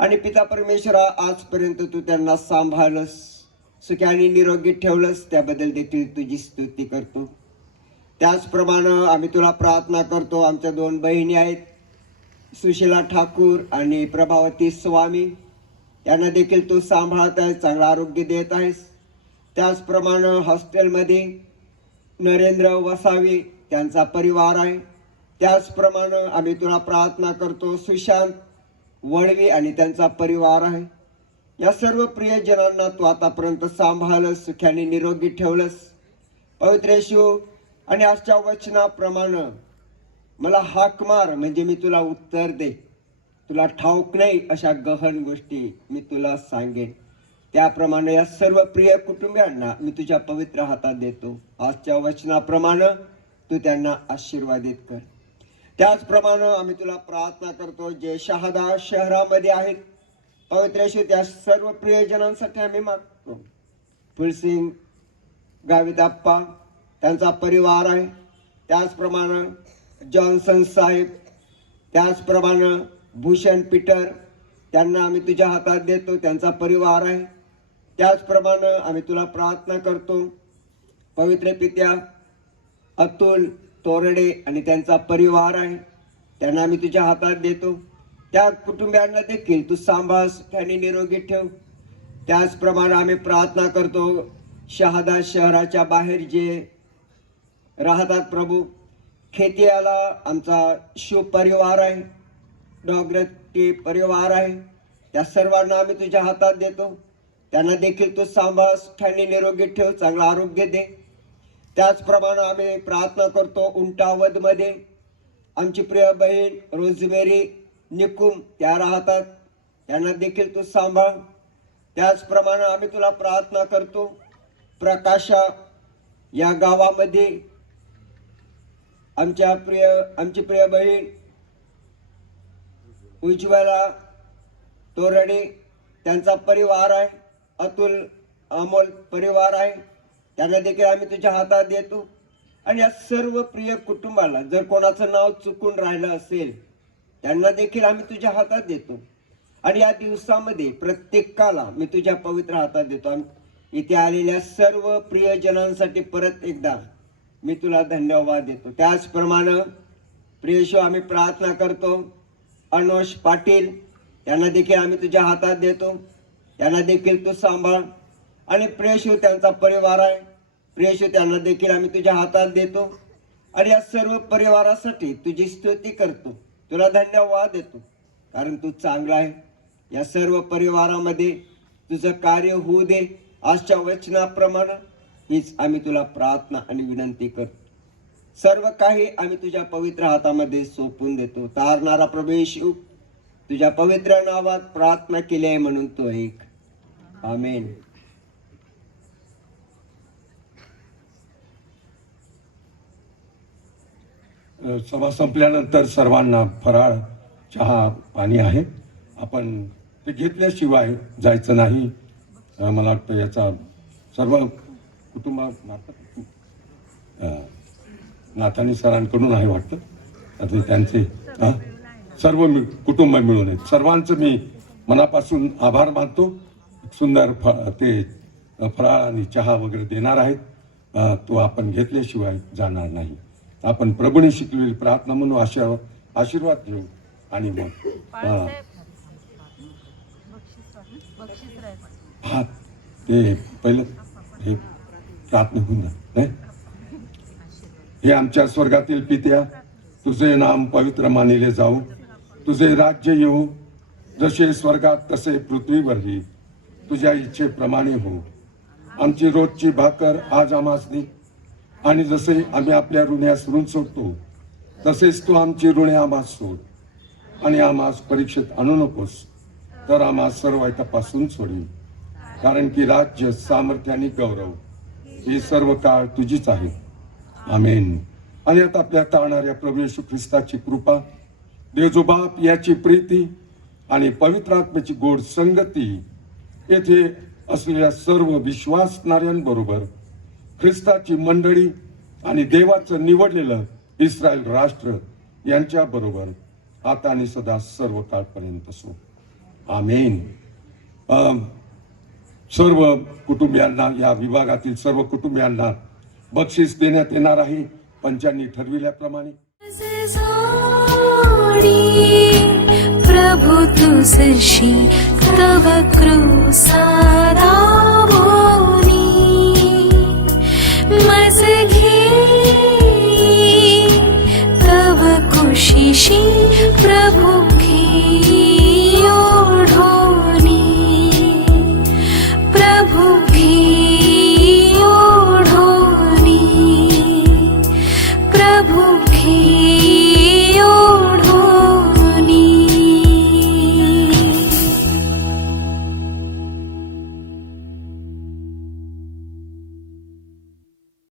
आणि पिता परमेश्वरा, आजपर्यंत तू त्यांना सांभाळलंस, सुखाने निरोगी ठेवलंस, त्याबद्दल देखील तुझी स्तुती करतो. त्याचप्रमाणे आम्ही तुला प्रार्थना करतो, आमच्या 2 बहिणी आहेत, सुशीला ठाकूर आणि प्रभावती स्वामी, यांना देखील तू सांभाळत आहेस, चांगलं आरोग्य देत आहेस. त्याचप्रमाणे हॉस्टेलमध्ये नरेंद्र वसावे त्यांचा परिवार आहे. त्याचप्रमाणे आम्ही तुला प्रार्थना करतो, सुशांत वळवी आणि त्यांचा परिवार आहे. या सर्व प्रियजनांना तू आतापर्यंत सांभाळलंस, सुखाने निरोगी ठेवलंस. पवित्र येशू, आणि आजच्या वचनाप्रमाणे मला हाक मार म्हणजे मी तुला उत्तर दे, तुला ठाऊक नाही अशा गहन गोष्टी मी तुला सांगेन. त्याप्रमाणे या सर्व प्रिय कुटुंबियांना मी तुझ्या पवित्र हातात देतो. आजच्या वचनाप्रमाणे तू त्यांना आशीर्वादित कर. त्याचप्रमाणे आम्ही तुला प्रार्थना करतो, जे शहादा शहरामध्ये आहेत पवित्र येशू, त्या सर्व प्रियजनांसाठी आम्ही मागतो. फुलसिंग गाविताप्पा त्यांचा परिवार आहे. त्याचप्रमाणे जॉन्सन साहेब, त्याचप्रमाणे भूषण पीटर, त्यांना आम्ही तुझ्या हातात देतो, त्यांचा परिवार आहे. त्याचप्रमाणे आम्ही तुला प्रार्थना करतो, पवित्र पित्या, अतुल तोरडे आणि त्यांचा परिवार आहे, त्यांना आम्ही तुझ्या हातात देतो. त्या कुटुंबियांना देखील तू सांभाळ, सुखाने निरोगी ठेव. त्याचप्रमाणे आम्ही प्रार्थना करतो, शहादा शहराच्या बाहेर जे राहतात प्रभू, खेतियाला आमचा शिव परिवार आहे, डॉग्रती परिवार आहे, त्या सर्वांना आम्ही तुझ्या हातात देतो. त्यांना देखील तू सांभाळ, सुखाने निरोगी ठेव, चांगलं आरोग्य दे. त्याचप्रमाणे आम्ही प्रार्थना करतो, उंटावदमध्ये आमची प्रिय बहीण रोजमेरी निकुम त्या राहतात, त्यांना देखील तू सांभाळ. त्याचप्रमाणे आम्ही तुला प्रार्थना करतो, प्रकाशा या गावामध्ये आमची प्रिय बहीण उज्ज्वला तोरडे त्यांचा परिवार आहे, अतुल अमोल परिवार आहे, त्यांना देखील आम्ही तुझ्या हातात देतो. आणि या सर्व प्रिय कुटुंबाला जर कोणाचं नाव चुकून राहिलं असेल त्यांना देखील आम्ही तुझ्या हातात देतो. आणि या दिवसामध्ये प्रत्येकाला मी तुझ्या पवित्र हातात देतो. इथे आलेल्या सर्व प्रियजनांसाठी परत एकदा मी तुला धन्यवाद देतो. त्याचप्रमाणे प्रियशो आम्ही प्रार्थना करतो, अनोश पाटील त्यांना देखील आम्ही तुझ्या हातात देतो. त्यांना देखील तू सांभाळ. आणि प्रेषू त्यांचा परिवार आहे, प्रेषू त्यांना देखील आम्ही तुझ्या हातात देतो. आणि या सर्व परिवारासाठी तुझी स्तुती करतो, तुला धन्यवाद देतो, कारण तू चांगला आहे. या सर्व परिवारामध्ये तुझं कार्य होऊ दे आजच्या वचनाप्रमाणे, हीच आम्ही तुला प्रार्थना आणि विनंती करतो. सर्व काही आम्ही तुझ्या पवित्र हातामध्ये सोपून देतो. तारणारा प्रभू येशू, तुझ्या पवित्र नावात प्रार्थना केली आहे म्हणून तो ऐक. आमेन. सभा संपल्यानंतर सर्वांना फराळ, चहा, पाणी आहे. आपण ते घेतल्याशिवाय जायचं नाही. मला वाटतं याचा सर्व कुटुंबामार्फत नाथानी सरांकडून आहे वाटतं. आता त्यांचे सर्व कुटुंब मिळून आहेत. सर्वांचं मी मनापासून आभार मानतो. सुंदर ते फराळ आणि चहा वगैरे देणार आहेत. तो आपण घेतल्याशिवाय जाणार नाही. आपण प्रभूने शिकलेली प्रार्थना म्हणून आशीर्वाद घेऊ आणि मग हा ते पहिलं हे प्रार्थना होऊन नाही. हे आमच्या स्वर्गातील पित्या, तुझे नाम पवित्र मानिले जाऊ, तुझे राज्य येऊ, जसे स्वर्गात तसे पृथ्वीवरही तुझ्या इच्छेप्रमाणे हो. आमची रोजची भाकर आज आम्हास दे, आणि जसे आम्ही आपल्या ऋण्यास ऋण सोडतो तसेच तू आमची ऋणे आम्हास सोड. आणि आम्हास परीक्षेत आणू नकोस, तर आम्हास सर्व वाईटापासून सोडवी. कारण की राज्य, सामर्थ्य आणि गौरव ही सर्व काळ तुझीच आहे. आमेन. आणि आता आपल्या तारणाऱ्या प्रभू येशू ख्रिस्ताची कृपा, देव जो बाप याची प्रीती आणि पवित्र आत्म्याची गोड संगती येथे असलेल्या सर्व विश्वासणाऱ्यांबरोबर, ख्रिस्ताची मंडळी आणि देवाचं निवडलेलं इस्रायल राष्ट्र यांच्या बरोबर आता आणि सदा सर्व काळपर्यंत असो. आमेन. सर्व कुटुंबियांना, या विभागातील सर्व कुटुंबियांना बक्षीस देण्यात येणार आहे पंचांनी ठरविल्याप्रमाणे. प्रभु तुझशी तव कृसादा मज घे तव कुशिशी